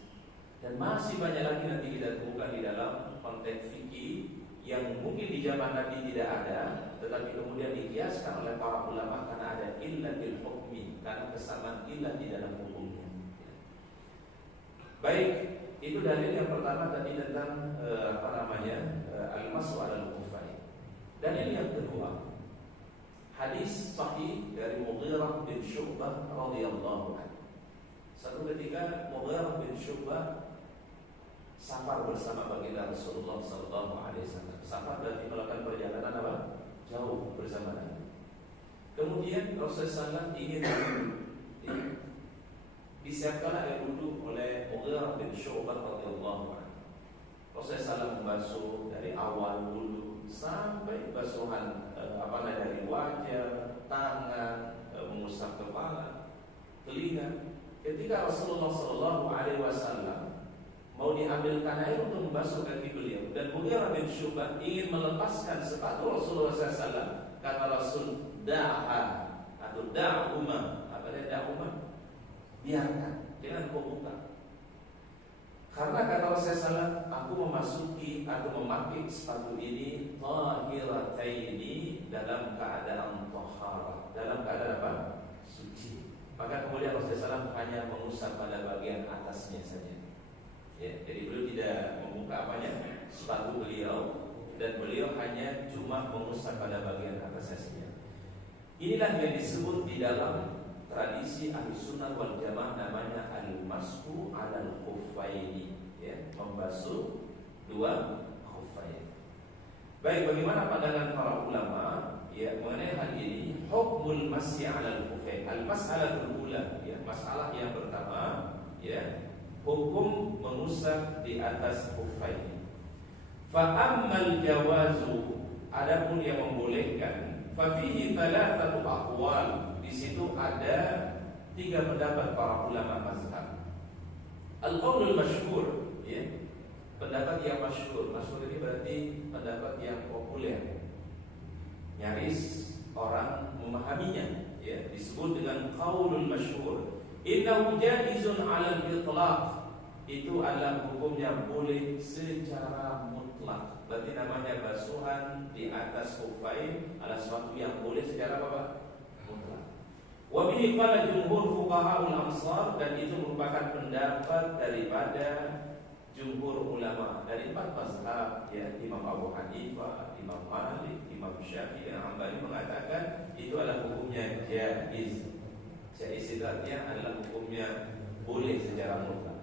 Dan masih banyak lagi nanti kita temukan di dalam konteks fikih yang mungkin di zaman Nabi tidak ada, tetapi kemudian dikiaskan oleh para ulama karena ada illatil hukmi, karena kesamaan illat di dalam hukumnya. Baik, itu dalil yang pertama tadi tentang al-mas'u 'alal kuffain. Dalil yang kedua, hadis sahih dari Mughirah bin Syu'bah radhiyallahu anhu. Satu ketika Mughirah bin Syu'bah safar bersama baginda Rasulullah SAW. Safar berarti melakukan perjalanan apa? Jauh bersama Nabi. Kemudian Rasulullah SAW ingin disiapkan air wudhu oleh Mughirah bin Syu'bah radhiyallahu anhu. Rasulullah SAW membasuh dari awal wudhu sampai basuhan dari wajah, tangan, mengusap kepala, telinga. Ketika Rasulullah SAW mau diambilkan air untuk membasuh kaki beliau, dan Mughirah bin Syu'bah ingin melepaskan sepatu Rasulullah SAW, kata Rasul, da'ha atau da'huma. Apa dia da'huma? Biarkan, jangan kau buka. Karena kata Rasulullah SAW, aku memasuki atau memakai sepatu ini tahirataini, dalam keadaan taharah, dalam keadaan apa? Suci. Maka kemudian Rasulullah SAW hanya mengusap pada bagian atasnya saja. Ya, jadi beliau tidak membuka apanya? Sepatu beliau, dan beliau hanya cuma mengusap pada bagian atasnya saja. Inilah yang disebut di dalam tradisi ahli sunnah wal jamaah, namanya al-mashu alal khuffaini, ya, membasuh dua khuffain. Baik, bagaimana pandangan para ulama ya mengenai hal ini? Hukmul masyi alal khuffain. Al-mas'alatul ula, ya, masalah yang pertama, ya, hukum mengusap di atas khuffain. Fa ammal jawazu, adapun yang membolehkan, fa fihi thalathatu aqwal. Di situ ada 3 pendapat para ulama mazhab. Al-qaulul masyhur, ya, pendapat yang masyhur. Masyhur ini berarti pendapat yang populer, nyaris orang memahaminya, ya, disebut dengan qaulul masyhur. Innahu jaizun 'alal itlaq. Itu adalah hukumnya boleh secara mutlak. Berarti namanya basuhan di atas khuffain adalah sesuatu yang boleh secara apa? Mutlak. Wa bihi qala jumhur fuqaha'ul amsar, dan itu merupakan pendapat daripada jumhur ulama dari 4 mazhab, ya, Imam Abu Hanifah, Imam Malik, Imam Syafi'i dan Hambali mengatakan itu adalah hukumnya jaiz. Jaiz itu artinya adalah hukumnya boleh secara mutlak.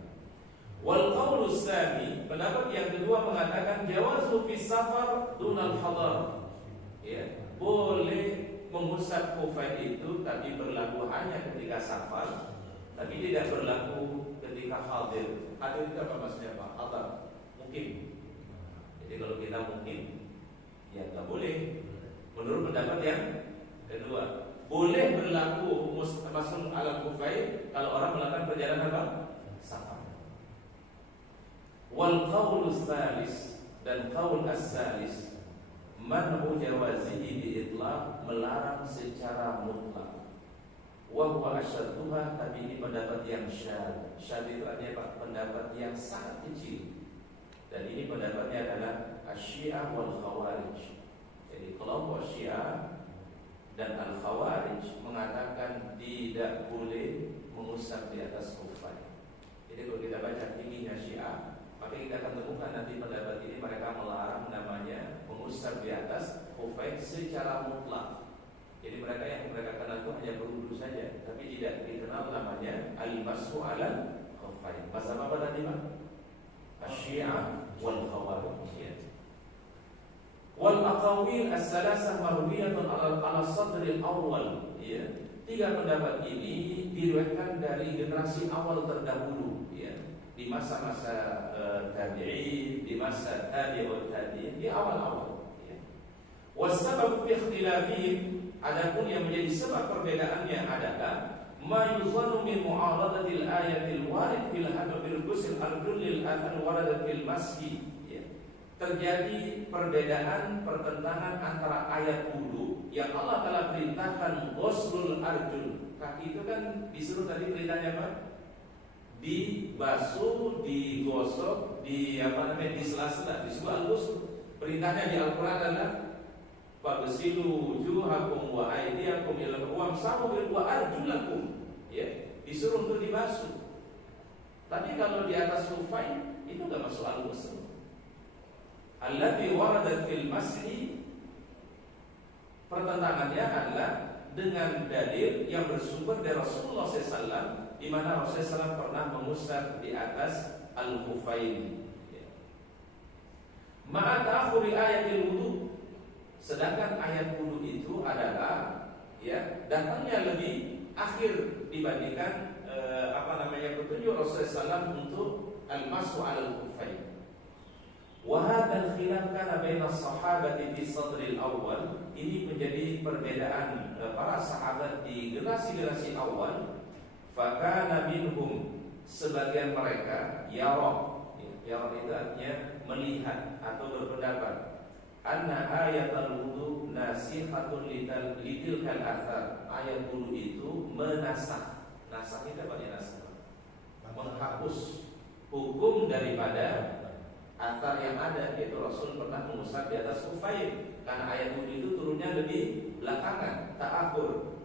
Wal qaulus tsani, pendapat yang kedua mengatakan jawazu fi safar dunal hadar. Ya, boleh mengusap khuffain itu, tapi berlaku hanya ketika safar, tapi tidak berlaku ketika hadir. Hadir itu apa maksudnya Pak? Hadar, mungkin. Jadi kalau kita mungkin, ya nggak boleh. Menurut pendapat yang kedua, boleh berlaku masuk alam khuffain kalau orang melakukan perjalanan apa? Safar. Wal qaulus tsalis, dan qaul as-salis, man'u jawazihi bi itlaq, melarang secara mutlak. Wa huwa asyadduha, tapi ini pendapat yang syadz. Syadz itu artinya apa? Pendapat yang sangat kecil. Dan ini pendapatnya adalah Asy-Syiah wal Khawarij. Jadi kelompok Syiah dan Al-Khawarij mengatakan tidak boleh mengusap di atas khuffain. Jadi kalau kita baca fikihnya Syiah, maka kita akan temukan nanti pendapat ini mereka melarang namanya mengusap di atas khuffain secara mutlak. Jadi mereka yang mereka kenal itu hanya berwudu saja, tapi tidak dikenal namanya al-mashu alal khuffain. Mazhab apa tadi Pak? Asy-Syiah wal Khawarij. Wal aqawil as-salasah marwiyatun ala sadril awal. Ya, 3 pendapat ini diriwayatkan dari generasi awal terdahulu, ya, di masa-masa tabi'in, di masa tabi'ut tabi'in, di awal-awal, ya. Wasabab fi ikhtilafihim, adapun yang menjadi sebab perbedaannya adalah ma yuzannu min mu'aradatil ayatil warid fil hadbil ghusl al-jullil athan warada fil mashi. Terjadi perbedaan, pertentangan antara ayat wudu yang Allah telah perintahkan ghuslul arjul. Kaki itu kan disuruh tadi perintahnya apa? Dibasuh, digosok, di sela-sela, disebut al-ghusl. Perintahnya di Al-Qur'an adalah faghsilu wujuhakum wa aydiyakum ila wamsahu wa arjulakum. Ya, disuruh untuk dibasuh. Tapi kalau di atas khuffain itu enggak masuk al-ghusl. Allati waradat fil mas'i, pertentangannya adalah dengan dalil yang bersumber dari Rasulullah SAW, di mana Rasulullah SAW pernah mengusap di atas al-khuffain. Ma'a ta'akhuri ayatil wudu, sedangkan ayat wudu itu adalah, ya, datangnya lebih akhir dibandingkan petunjuk Rasulullah SAW untuk al-mashu alal khuffain. Wa hadzal khilaf kana baina as-sahabati fi sadril awal. Ini menjadi perbedaan para sahabat di generasi-generasi awal. Fakana minhum, sebagian mereka yara itu artinya melihat atau berpendapat, anna ayatul wudu nasikhatun litilkal athar. Ayat wudu itu menasakh. Nasakh itu apa ya? Nasakh, menghapus hukum daripada athar yang ada, yaitu Rasul pernah mengusap di atas kufain. Karena ayat wudu itu turunnya lebih belakangan, ta'akhur.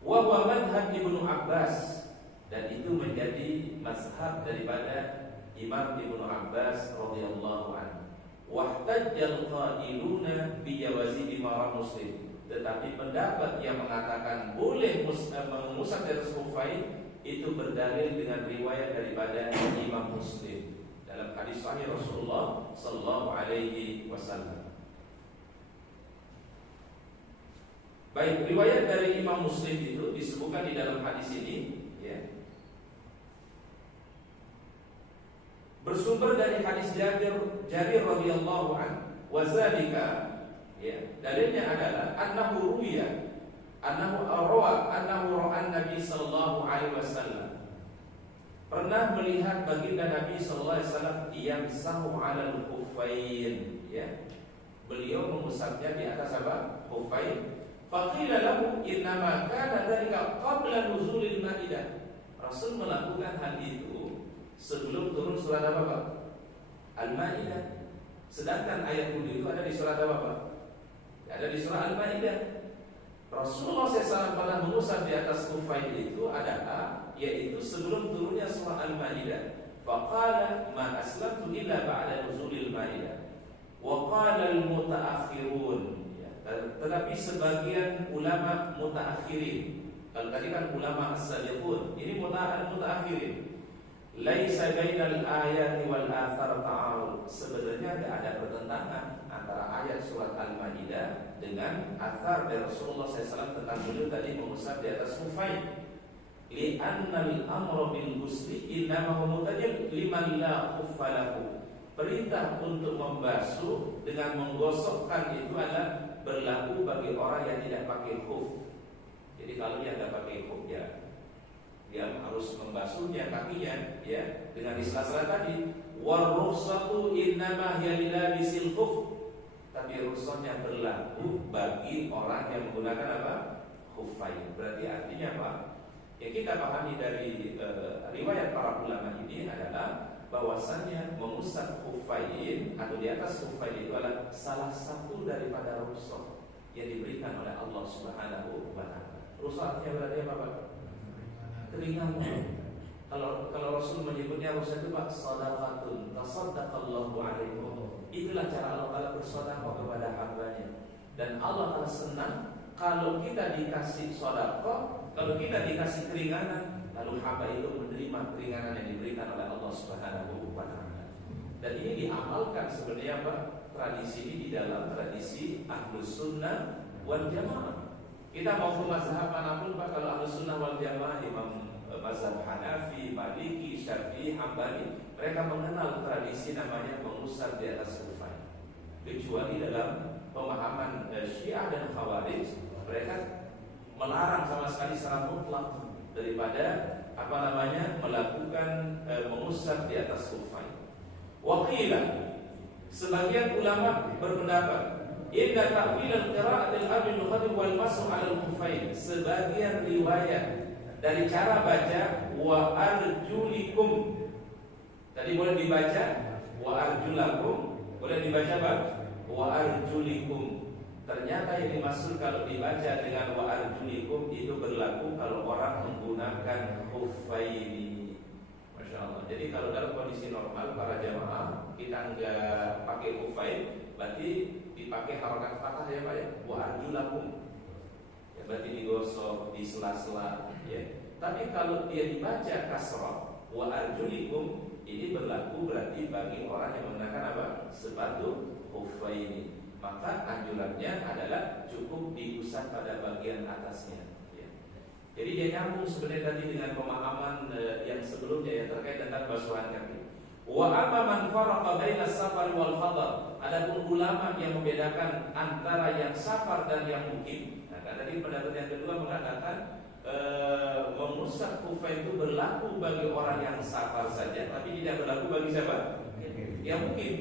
Wa huwa madhhab Ibnu Abbas, dan itu menjadi mazhab daripada Imam Ibnu Abbas radhiyallahu anhu. Wahtajjal qailuna bi jawazi bima Muslim. Tetapi pendapat yang mengatakan boleh mengusap di atas kufain itu berdalil dengan riwayat daripada Imam Muslim dalam hadis sahih Rasulullah sallallahu alaihi wasallam. Baik, riwayat dari Imam Muslim itu disebutkan di dalam hadis ini, ya. Bersumber dari hadis Jarir radhiyallahu anhu, wa zalika, ya, dalilnya adalah annahu ruwiya annahu ra'a Nabi sallallahu alaihi wasallam pernah melihat baginda Nabi sallallahu alaihi wasallam yamsahu 'alal khuffain, ya. Beliau mengusapnya di atas apa? Khuffain. Faqila lahu innama kana dzalika qabla nuzulil Maidah. Rasul melakukan hal itu sebelum turun surat apa, Pak? Al-Maidah. Sedangkan ayat wudu itu ada di surat apa, Pak? Ada di surah Al-Maidah. Rasulullah SAW pernah mengusap di atas kufain itu adalah, yaitu sebelum turunnya surah Al-Maidah. Faqala ma aslamtu illa ba'da nuzulil Maidah. Wa qala al-mutaakhirun. Tetapi sebagian ulama mutaakhirin, kalau tadi kan ulama as-sabiqun, ini mutaakhirin. Laisa bainal ayati wal athar ta'arud. Sebenarnya tidak ada pertentangan antara ayat surat Al-Maidah dengan athar dari Rasulullah SAW tentang beliau tadi mengusap di atas kufain. Li'annal amra bil ghusli innama huwa mutajib liman la khuffa lahu. Perintah untuk membasuh dengan menggosokkan itu adalah berlaku bagi orang yang tidak pakai khuf. Jadi kalau dia tidak pakai khuf, ya, dia harus membasuhnya kakinya, ya, dengan istilah tadi. War rukhsatu innama hiya lilabisil khuf. Tapi rukhsahnya berlaku bagi orang yang menggunakan apa? Khuffain. Berarti artinya apa? Yang kita pahami dari riwayat para ulama ini adalah bahwasannya mengusap khuffain atau di atas khuffain itu adalah salah satu daripada rukhsah yang diberikan oleh Allah Subhanahu wa taala. Rukhsah artinya berarti apa, Pak? Keringanan. Kalau Rasul menyebutnya rukhsah itu, Pak, shadaqatun tasaddaqallahu alaihi. Itulah cara Allah Taala bersedekah kepada hambanya. Dan Allah Taala senang kalau kita dikasih sedekah, kalau kita dikasih keringanan, lalu hamba itu menerima keringanan yang diberikan oleh Allah Subhanahu wa taala. Dan ini diamalkan sebenarnya, Pak, tradisi ini di dalam tradisi Ahlus Sunnah wal Jamaah. Kita mau ke mazhab manapun, Pak, kalau Ahlus Sunnah wal Jamaah, Imam mazhab Hanafi, Maliki, Syafi'i, Hambali, mereka mengenal tradisi namanya mengusap di atas kufain. Kecuali dalam pemahaman Syiah dan Khawarij, mereka melarang sama sekali secara mutlak daripada melakukan mengusap di atas kufain. Waqila, sebagian ulama berpendapat inna ta'wil al-qira'at al-abi al-khadim wal mas'u 'ala al-kufain. Sebagian riwayat dari cara baca wa arjulikum, tadi boleh dibaca wa arjulakum, boleh dibaca apa? Wa arjulikum. Ternyata yang dimaksud kalau dibaca dengan wa arjulikum itu berlaku kalau orang menggunakan khuffaini. Masya Allah. Jadi kalau dalam kondisi normal para jamaah kita enggak pakai khuffain, berarti dipakai harokat fathah, ya Pak, ya. Wa arjulakum, ya, berarti digosok di sela-sela, ya. Tapi kalau dia dibaca kasrah wa arjulikum, ini berlaku berarti bagi orang yang menggunakan apa? Sepatu khuffaini. Maka anjurannya adalah cukup diusap pada bagian atasnya, ya. Jadi dia nyambung sebenarnya tadi dengan pemahaman yang sebelumnya yang terkait tentang basuhan kaki. Wa amma man faraqa baina safar wal hadar. Adapun ulama yang membedakan antara yang safar dan yang mukim. Nah, tadi pendapat yang kedua mengatakan mengusap kufain itu berlaku bagi orang yang safar saja, tapi tidak berlaku bagi siapa? Yang mukim.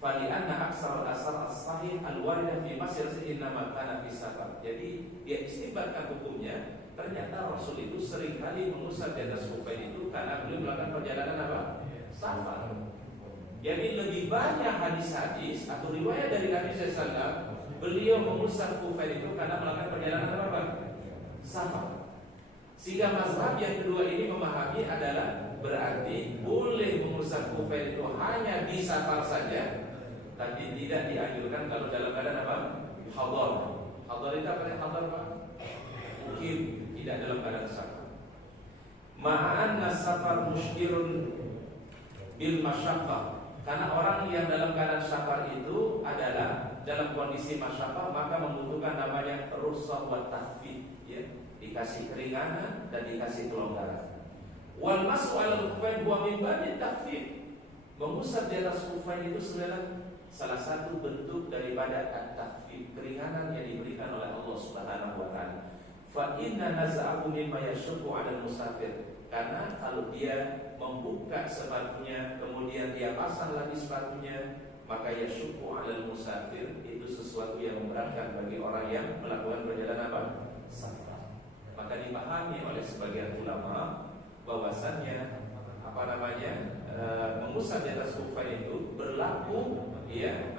Fali anna aksar al-asar as-sahih al-waridah fi masir innama kana fi safar. Jadi dia istinbatkan hukumnya. Ternyata Rasul itu seringkali mengusap di atas kufain itu karena beliau melakukan perjalanan apa? Safar. Jadi lebih banyak hadis-hadis atau riwayat dari Nabi SAW beliau mengusap kufain itu karena melakukan perjalanan apa? Safar. Sehingga mazhab yang kedua ini memahami adalah berarti boleh mengusap kufain itu hanya di safar saja, tapi tidak dianjurkan kalau dalam keadaan apa? Hadar. Hadar itu apa? Hadar apa? Mukim, tidak dalam keadaan safar. Ma'an safar musyirun bil masyaqqah. Karena orang yang dalam keadaan safar itu adalah dalam kondisi masyaqqah, maka membutuhkan namanya rukhsah wa tahfif, ya, dikasih keringanan dan dikasih kelonggaran. Wal mas'u 'alal khuffain huwa min babi tahfif. Mengusap di atas khuffain itu sebenarnya salah satu bentuk daripada at-tahfif, keringanan yang diberikan oleh Allah Subhanahu wa taala. Fa inna naza'ahu mimma yashqu 'alal musafir. Karena kalau dia membuka sepatunya kemudian dia pasang lagi sepatunya, maka yashqu 'alal musafir itu sesuatu yang memberatkan bagi orang yang melakukan perjalanan apa? Safar. Maka dipahami oleh sebagian ulama bahwasannya mengusap di atas kufain itu berlaku, ya,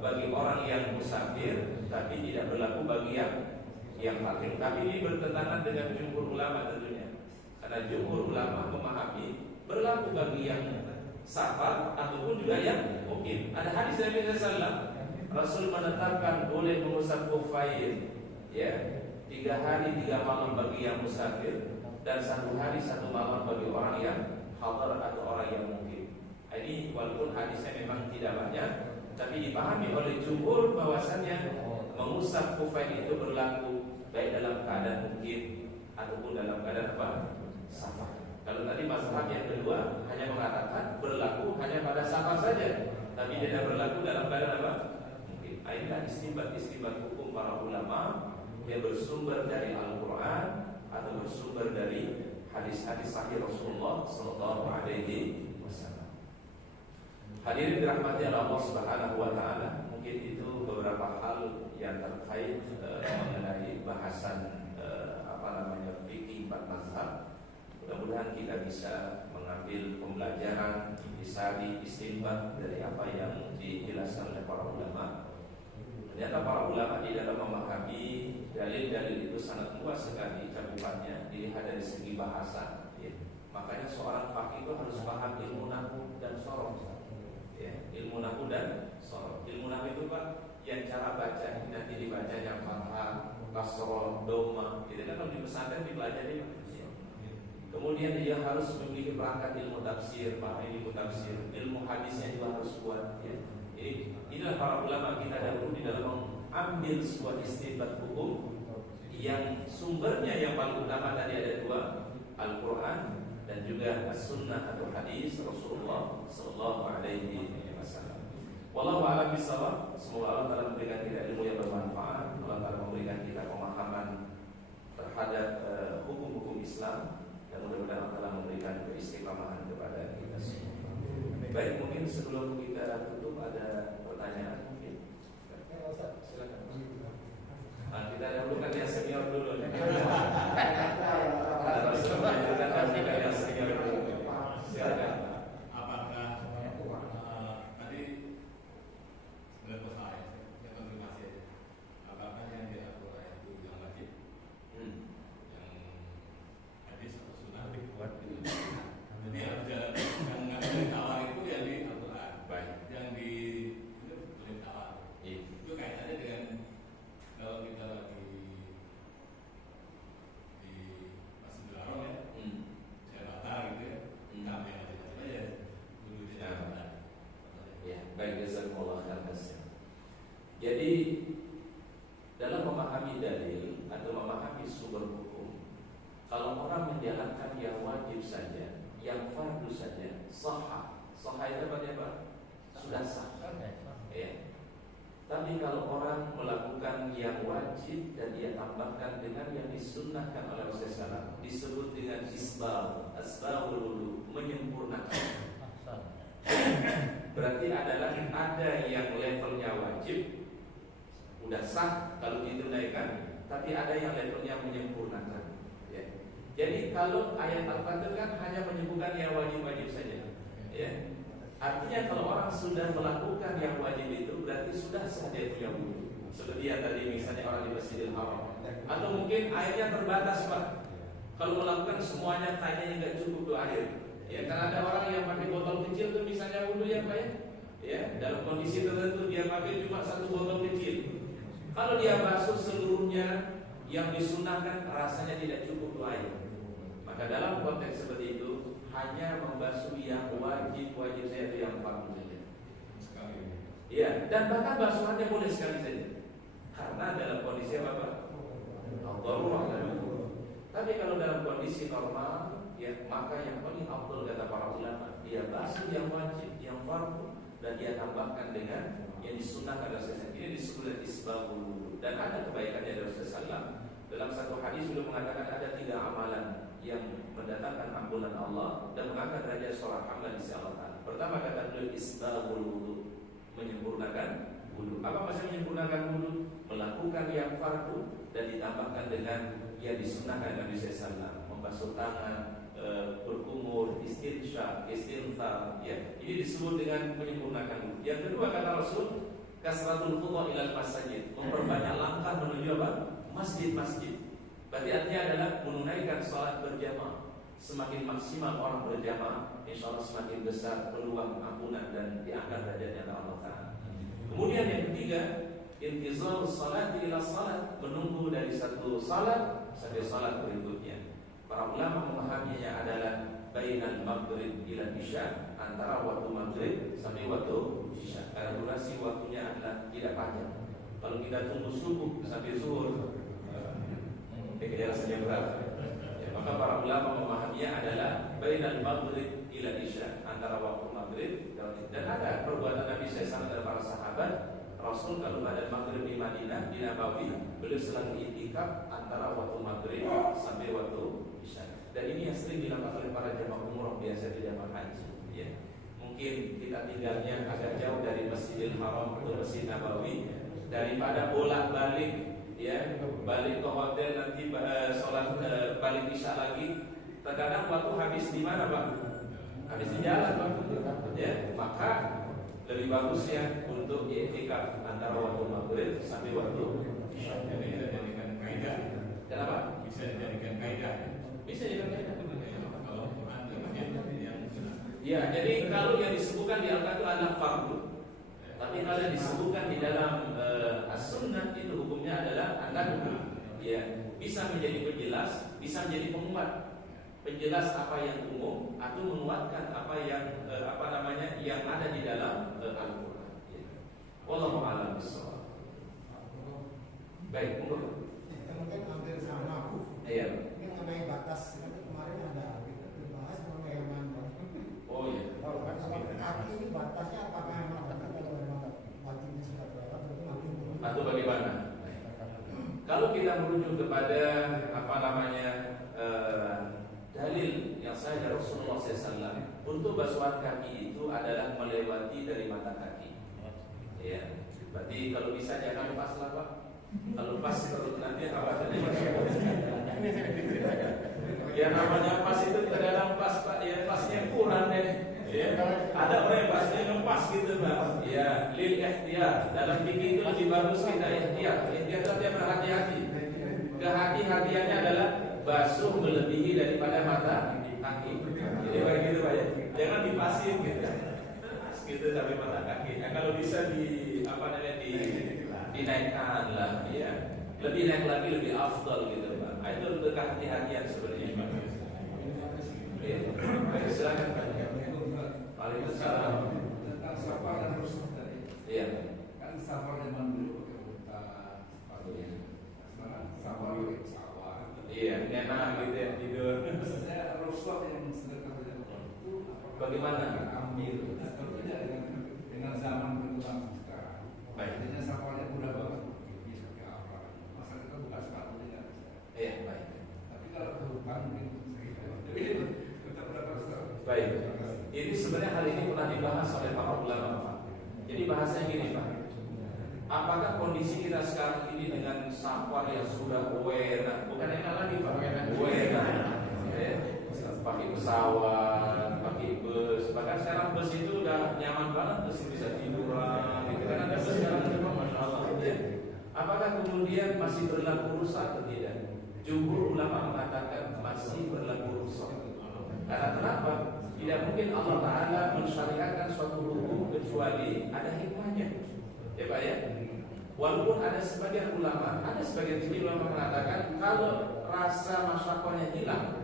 bagi orang yang musafir, tapi tidak berlaku bagi yang hakim. Tapi ini bertentangan dengan jumhur ulama tentunya, karena jumhur ulama memahami berlaku bagi yang safar ataupun juga yang mukim. Ada hadis dari Nabi SAW, Rasul menetapkan boleh mengusap kufain, ya, 3 hari 3 malam bagi yang musafir dan 1 hari 1 malam bagi orang yang hadar atau orang yang mukim. Ini walaupun hadisnya memang tidak banyak, tapi dipahami oleh jumhur bahwasannya mengusap kufain itu berlaku baik dalam keadaan mukim ataupun dalam keadaan apa? Safar. Kalau tadi mazhab yang kedua hanya mengatakan berlaku hanya pada safar saja, tapi tidak berlaku dalam keadaan apa? Mukim. Inilah istinbat hukum para ulama yang bersumber dari Al-Quran atau bersumber dari hadis-hadis sahih Rasulullah Sallallahu Alaihi Wasallam. Hadirin dirahmati Allah Subhanahu Wa Taala, mungkin itu beberapa hal yang terkait mengenai bahasan fikih 4 mazhab. Mudah-mudahan kita bisa mengambil pembelajaran, intisari, istinbat dari apa yang dijelaskan oleh para ulama. Ternyata para ulama di dalam memahami dalil-dalil itu sangat luas sekali cakupannya, dilihat dari segi bahasa, ya. Makanya seorang faqih itu harus paham ilmu nahwu dan shoroh, ya. Ilmu nahwu dan shoroh. Ilmu nahwu itu Pak, yang cara baca nanti dibacanya fathah, kasroh, doma. Itu kan kalau di pesantren dipelajari, ya. Kemudian dia harus memiliki perangkat ilmu tafsir, paham ilmu tafsir, ilmu hadisnya juga harus kuat, ya. Inilah para ulama kita dahulu di dalam mengambil sebuah istinbat hukum yang sumbernya yang paling utama tadi ada 2, Al-Quran dan juga As-Sunnah atau hadis Rasulullah Sallallahu Alaihi Wasallam. Wallahu a'lam bishawab. Semoga Allah Ta'ala memberikan kita ilmu yang bermanfaat, Allah Ta'ala memberikan kita pemahaman terhadap hukum-hukum Islam, dan mudah-mudahan Allah Ta'ala memberikan keistiqamahan kepada kita semua. Baik, mungkin sebelum kita tutup ada pertanyaan mungkin. Silakan. Kita dahulukan yang senior dulu. Harus menunjukkan kita yang senior dulu. Silakan. Apakah tadi sudah selesai? Yang konfirmasi aja. Apakah yang diatur ayat itu yang wajib? Yang hadis atau sunnah dibuat itu? Jadi ada yang ngambil tawar itu yang di Al-Quran, yang di itu tulis tawar. Itu kaitannya dengan kalau kita lagi di Masjidil Haram, ya, saya batal gitu, ya, kami macam-macam aja dulu di Jakarta. Ya, baik, jazakumullah khairan. Jadi dalam memahami dalil atau memahami sumber hukum, kalau orang menjalankan yang wajib saja, yang fardu saja sahha. Sahha itu apa? Sudah sah. Ya. Tapi kalau orang melakukan yang wajib dan dia tambahkan dengan yang disunnahkan oleh Rasulullah, disebut dengan asbabul wudu, menyempurnakan. Berarti adalah ada yang levelnya wajib, udah sah kalau ditunaikan, tapi ada yang levelnya menyempurnakan. Ya. Jadi kalau ayat Al-Qadr kan hanya menyebutkan yang wajib-wajib saja. Ya. Artinya kalau orang sudah melakukan yang wajib itu berarti sudah sah dia punya wudu. Seperti yang tadi misalnya orang di Masjidil Haram. Atau mungkin airnya terbatas Pak. Kalau melakukan semuanya kayaknya nggak cukup tuh air. Ya karena ada orang yang pakai botol kecil tuh misalnya wudu ya Pak ya. Ya dalam kondisi tertentu dia pakai cuma satu botol kecil. Kalau dia basuh seluruhnya yang disunahkan rasanya tidak cukup tuh air. Maka dalam konteks seperti itu hanya membasuh yang wajib saja itu yang fardu saja. Sekali. Iya, dan bahkan basuhannya boleh sekali saja. Karena dalam kondisi apa? Darurat. Tapi kalau dalam kondisi normal, ya maka yang paling afdal kata para ulama, dia basuh yang wajib, yang fardu dan dia tambahkan dengan yang disunnahkan Rasulullah. Ini disebut isbabul wudu. Dan ada kebaikannya dari Rasulullah. Dalam satu hadis beliau mengatakan ada 3 amalan yang mendatangkan ampunan Allah dan mengangkat derajat seorang hamba di sisi Allah. Pertama kata beliau isbabul wudu, menyempurnakan wudu. Apa maksudnya menyempurnakan wudu? Melakukan yang fardu dan ditambahkan dengan yang disunnahkan Nabi sallallahu, membasuh tangan, berkumur, istinsyaq, istinthar, ya. Ini disebut dengan menyempurnakan wudu. Yang kedua kata Rasul, kasratul khudu ilal masjid, memperbanyak langkah menuju apa? Masjid-masjid. Berarti artinya adalah menunaikan sholat berjamaah. Semakin maksimal orang berjamaah, insya Allah semakin besar peluang ampunan dan diangkat derajatnya Allah Ta'ala. Kemudian yang ketiga, intizar salat ila salat, menunggu dari satu salat sampai salat berikutnya. Para ulama memahaminya adalah bainal maghrib ila isya, antara waktu maghrib sampai waktu isya. Karena durasi waktunya adalah tidak panjang. Kalau kita tunggu subuh sampai zuhur, kejar saja berapa? Ya, maka para ulama memahaminya adalah bainal maghrib ila isya, antara waktu maghrib dan ada perbuatan Nabi SAW dan para sahabat. Rasul kalau pada maghrib di Madinah di Nabawi, beliau selalu iktikaf antara waktu maghrib sampai waktu isya. Dan ini yang sering dilakukan oleh para jamaah umroh biasa di jamaah haji. Ya. Mungkin kita tinggalnya agak jauh dari Masjidil Haram atau Masjid Nabawi, daripada bolak-balik ya, balik ke hotel nanti sholat balik isya lagi. Terkadang waktu habis di mana Pak? Habis di jalan Pak. Ya, maka lebih bagusnya untuk i'tikaf antara waktu maghrib sampai waktu isya. Jadi bisa dijadikan kaidah. Kenapa? Bisa dijadikan kaidah. Bisa dijadikan kaidah. Kalau ada yang ya, jadi kalau yang disebutkan di Al-Qur'an itu adalah fardu. Tapi kalau disebutkan di dalam as-sunnah itu hukumnya adalah an-nadbu. Ya, bisa menjadi penjelas, bisa menjadi penguat. Penjelas apa yang umum atau menguatkan apa yang yang ada di dalam Al-Qur'an. Ya. Wallahu a'lam bishawab. Baik, monggo. Mungkin hampir sama. Iya. Ini mengenai batas. Kemarin ada dibahas mengenai elemen. Oh iya. Kalau kan kaki ini batasnya apakah memang wajibnya sudah berapa atau bagaimana? Kalau kita merujuk kepada dalil yang saya dari Rasulullah SAW untuk basuhan kaki itu adalah melewati dari mata kaki. Ya, berarti kalau bisa jangan pas lah Pak. Kalau pas terus nanti khawatirnya ya namanya pas itu terkadang pas Pak, ya pasnya kurang deh. Ya, ada orang yang pasnya ngepas gitu Pak. Ya, lil ihtiyat. Dalam fikih itu lebih bagus kita ihtiyat. Ihtiyat itu berhati-hati. Kehati-hatiannya adalah basuh melebihi daripada mata kaki. Jadi kayak gitu Pak ya. Jangan dipasin gitu. Gitu sampai mata kaki. Nah, kalau bisa dinaikkan lah ya. Lebih naik lagi lebih afdal gitu Pak. Itu untuk kehati-hatian sebenarnya Pak. Ya. Baik, silakan Pak. Waalaikumsalam. Tentang safar dan rusuh tadi. Iya. Kan safar zaman dulu pakai unta, sepatunya. Sekarang safar pakai pesawat. Iya, enak gitu ya tidur. Maksudnya rusuh yang sedekah saja. bagaimana? Ambil. Kalau tidak dengan zaman berkembang sekarang, Baik. artinya sampahnya mudah banget. Bisa ke apa? Masa kita buka sepatu tidak bisa. Iya, baik. Tapi kalau ke hutan mungkin kita berapa besar? Baik. Ini sebenarnya hari ini pernah dibahas oleh para ulama, Pak. Jadi bahasanya gini, Pak. Apakah kondisi kita sekarang ini dengan safar yang sudah enak, bukan enak lagi, Pak, enak, ya, pakai pesawat, pakai bus, bahkan sekarang bus itu udah nyaman banget, bus bisa tiduran, gitu kan ada bus sekarang memang masya Allah, ya. Apakah kemudian masih berlaku rusak atau tidak? Jumhur ulama mengatakan masih berlaku rusak. Karena kenapa? Tidak mungkin Allah Ta'ala mensyariatkan suatu hukum kecuali ada hikmahnya. Ya Pak ya. Walaupun ada sebagian ulama, ada sebagian ulama mengatakan kalau rasa masyakohnya hilang,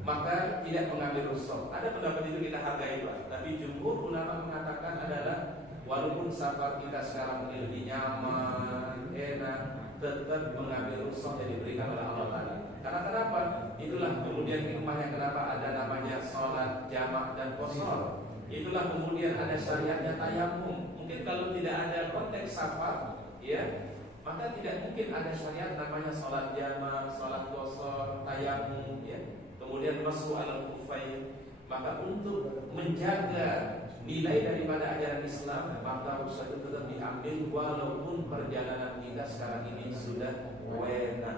maka tidak mengambil rukhsah. Ada pendapat itu kita hargai Pak. Tapi jumhur ulama mengatakan adalah walaupun safar kita sekarang ini lebih nyaman, enak, tetap mengambil rukhsah yang diberikan oleh Allah Ta'ala. Karena kenapa? Itulah kemudian hikmahnya kenapa ada namanya sholat jamak dan qashar. Itulah kemudian ada syariatnya tayamum. Mungkin kalau tidak ada konteks safar, ya, maka tidak mungkin ada syariat namanya sholat jamak, sholat qashar, tayamum, ya. Kemudian mashu alal khuffain. Maka untuk menjaga nilai daripada ajaran Islam, maka rukhsah itu tetap diambil walaupun perjalanan kita sekarang ini sudah enak.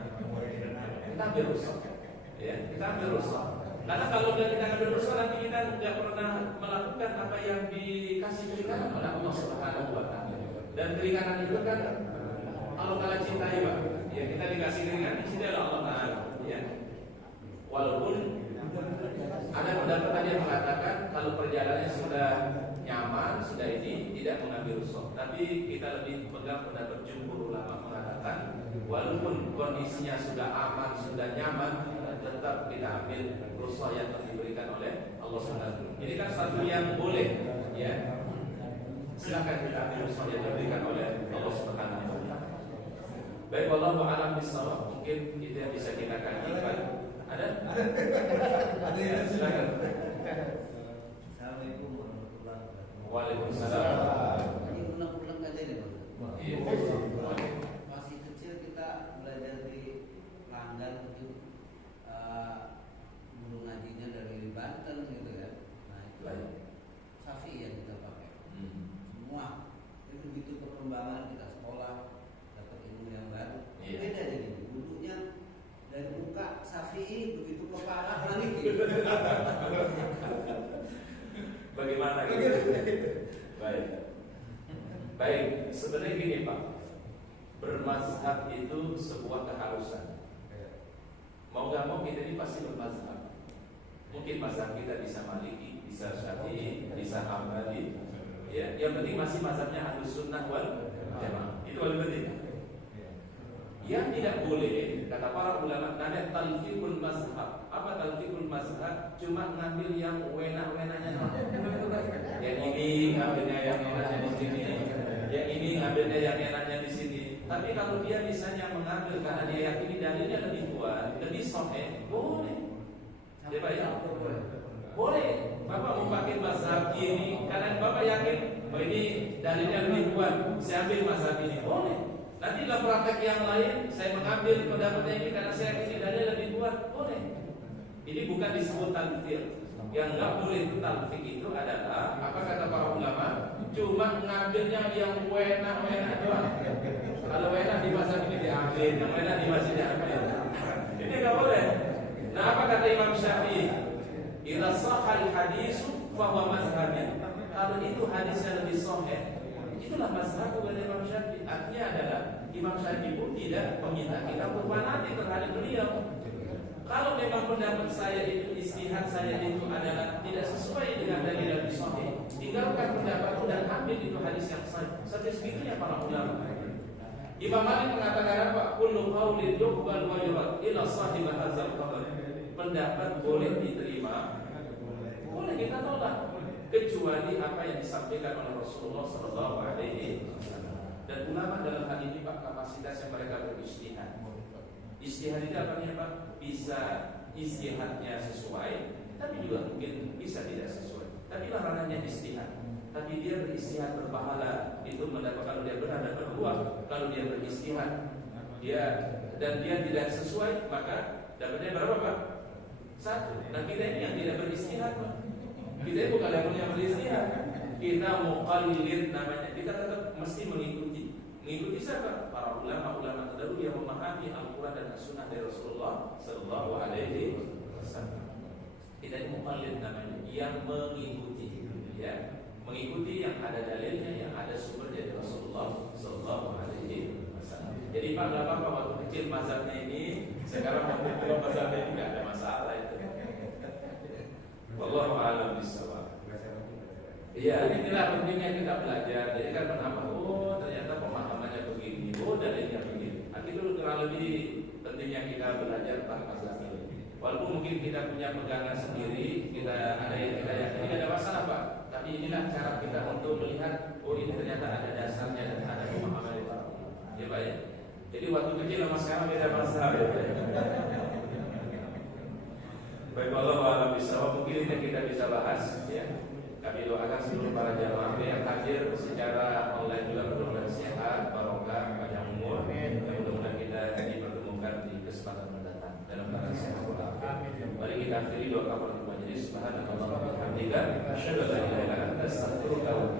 Kita ambil rukhsah, ya, kita ambil rukhsah. Karena kalau kita ambil rukhsah nanti kita tidak pernah melakukan apa yang dikasih keringanan oleh Allah Subhanahu wa Ta'ala. Dan keringanan itu kan Allah Ta'ala cintai, Pak. Ya, kita dikasih keringanan di sini oleh Allah Ta'ala, ya. Walaupun ada pendapat yang mengatakan kalau perjalanannya sudah nyaman, sudah ini tidak mengambil rukhsah. Tapi kita lebih pegang pendapat jumhur ulama mengatakan walaupun kondisinya sudah aman, sudah nyaman, tetap kita ambil rukhsah yang diberikan oleh Allah Subhanahu. Ini kan satu yang boleh, ya. Silakan kita ambil rukhsah yang diberikan oleh Allah Subhanahu. Baik, wallahu a'lam bishawab. Mungkin itu yang bisa kita kajikan. Ada? Ada ya, silakan. Assalamualaikum warahmatullahi wabarakatuh. Waalaikumsalam. Ini ulang-ulang aja nih Bang. Iya. Masih kecil kita belajar di Langgan itu guru ngajinya dari Banten gitu ya. Nah itu Syafi'i yang kita pakai. Semua itu begitu perkembangan kita sekolah dapat ilmu yang baru. Iya. Beda jadi gurunya dari muka Syafi'i begitu ke parah lagi gitu. Bagaimana gitu? Baik. Baik, sebenarnya gini Pak. Bermazhab itu sebuah keharusan. Mau gak mau kita ini pasti bermazhab. Mungkin mazhab kita bisa Maliki, bisa Syafi'i, bisa Hambali. Ya, yang penting masih mazhabnya Ahlus Sunnah wal Jamaah. Itu paling penting. Yang tidak boleh, kata para ulama, namanya talfiqul mazhab. Apa talfiqul mazhab? Cuma ngambil yang enak-enaknya. Yang ini ngambilnya yang enaknya di sini, yang ini ngambilnya yang enaknya di sini. Tapi kalau dia misalnya mengambil karena dia yakini dalilnya lebih kuat, lebih sahih, boleh. Ya Pak ya? Boleh. Bapak mau pakai mazhab ini karena Bapak yakin, oh ini dalilnya lebih kuat, saya ambil mazhab ini, boleh. Nanti dalam praktek yang lain saya mengambil pendapatnya ini karena saya yakin dalilnya lebih kuat, boleh. Ini bukan disebut talfiq. Yang nggak boleh itu talfiq itu adalah apa kata para ulama? Cuma ngambilnya yang enak doang. Kalau enak di mazhab ini diambil, yang enak di mazhab diambil. Ini nggak boleh. Nah apa kata Imam Syafi'i? Idza sahal hadisu fa huwa mazhabnya. Kalau itu hadisnya lebih sahih, itulah mazhab dari Imam Syafi'i. Artinya adalah Imam Syafi'i pun tidak meminta kita untuk fanatik terhadap beliau. Kalau memang pendapat saya itu, istihad saya itu adalah tidak sesuai dengan dalil yang sahih, tinggalkan pendapat dan ambil itu hadis yang sahih. Seperti segitunya para ulama. Imam Malik mengatakan apa? Kullu qaulin yuqbal wa yurad ila sahib hadzal qaul. Pendapat boleh diterima, boleh kita tolak, kecuali apa yang disampaikan oleh Rasulullah sallallahu alaihi wasallam. Dan ulama dalam hal ini Pak, kapasitasnya mereka beristihad. Istihad itu artinya Pak, bisa istihadnya sesuai, tapi juga mungkin bisa tidak sesuai. Tapi larangannya istihad. Tapi dia beristihad berpahala, itu mendapat, kalau dia benar dapat 2. Kalau dia beristihad dan dia tidak sesuai, maka dapatnya berapa Pak? 1. Nah kita ini yang tidak beristihad Pak. Kita ini bukan level yang beristihad. Kita muqallid namanya. Kita tetap mesti mengikuti siapa? Para ulama terdahulu yang memahami Al-Quran dan As-Sunnah dari Rasulullah Sallallahu Alaihi Wasallam. Kita ini muqallid namanya, yang mengikuti, ya, mengikuti yang ada dalilnya, yang ada sumber dari Rasulullah Sallallahu Alaihi Wasallam. Jadi Pak, nggak apa-apa waktu kecil mazhabnya ini, sekarang waktu tua mazhabnya ini nggak ada masalah itu. Wallahu a'lam bishawab. Iya, inilah pentingnya kita belajar. Jadi kan kenapa? Oh, ternyata pemahamannya begini. Oh, dalilnya begini. Nah, itu kurang lebih pentingnya kita belajar tentang mazhab ini. Walaupun mungkin kita punya pegangan sendiri, kita ada yang kita yakini, tidak ada masalah Pak. Tapi inilah cara kita untuk melihat, oh ini ternyata ada dasarnya dan ada pemahaman dari para ulama. Ya Pak ya. Jadi waktu kecil sama sekarang beda mazhab ya. Baik, Allah a'lam bishawab. Mungkin ini kita bisa bahas ya. Kami doakan seluruh para jamaah yang hadir secara online juga, mudah-mudahan sehat, barokah, panjang umur. Mudah-mudahan kita dipertemukan di kesempatan mendatang dalam keadaan sehat walafiat. Mari kita akhiri doa kafaratul majelis. Subhanallah wa bihamdika, asyhadu an la ilaha illa anta, astaghfiruka wa atubu ilaik.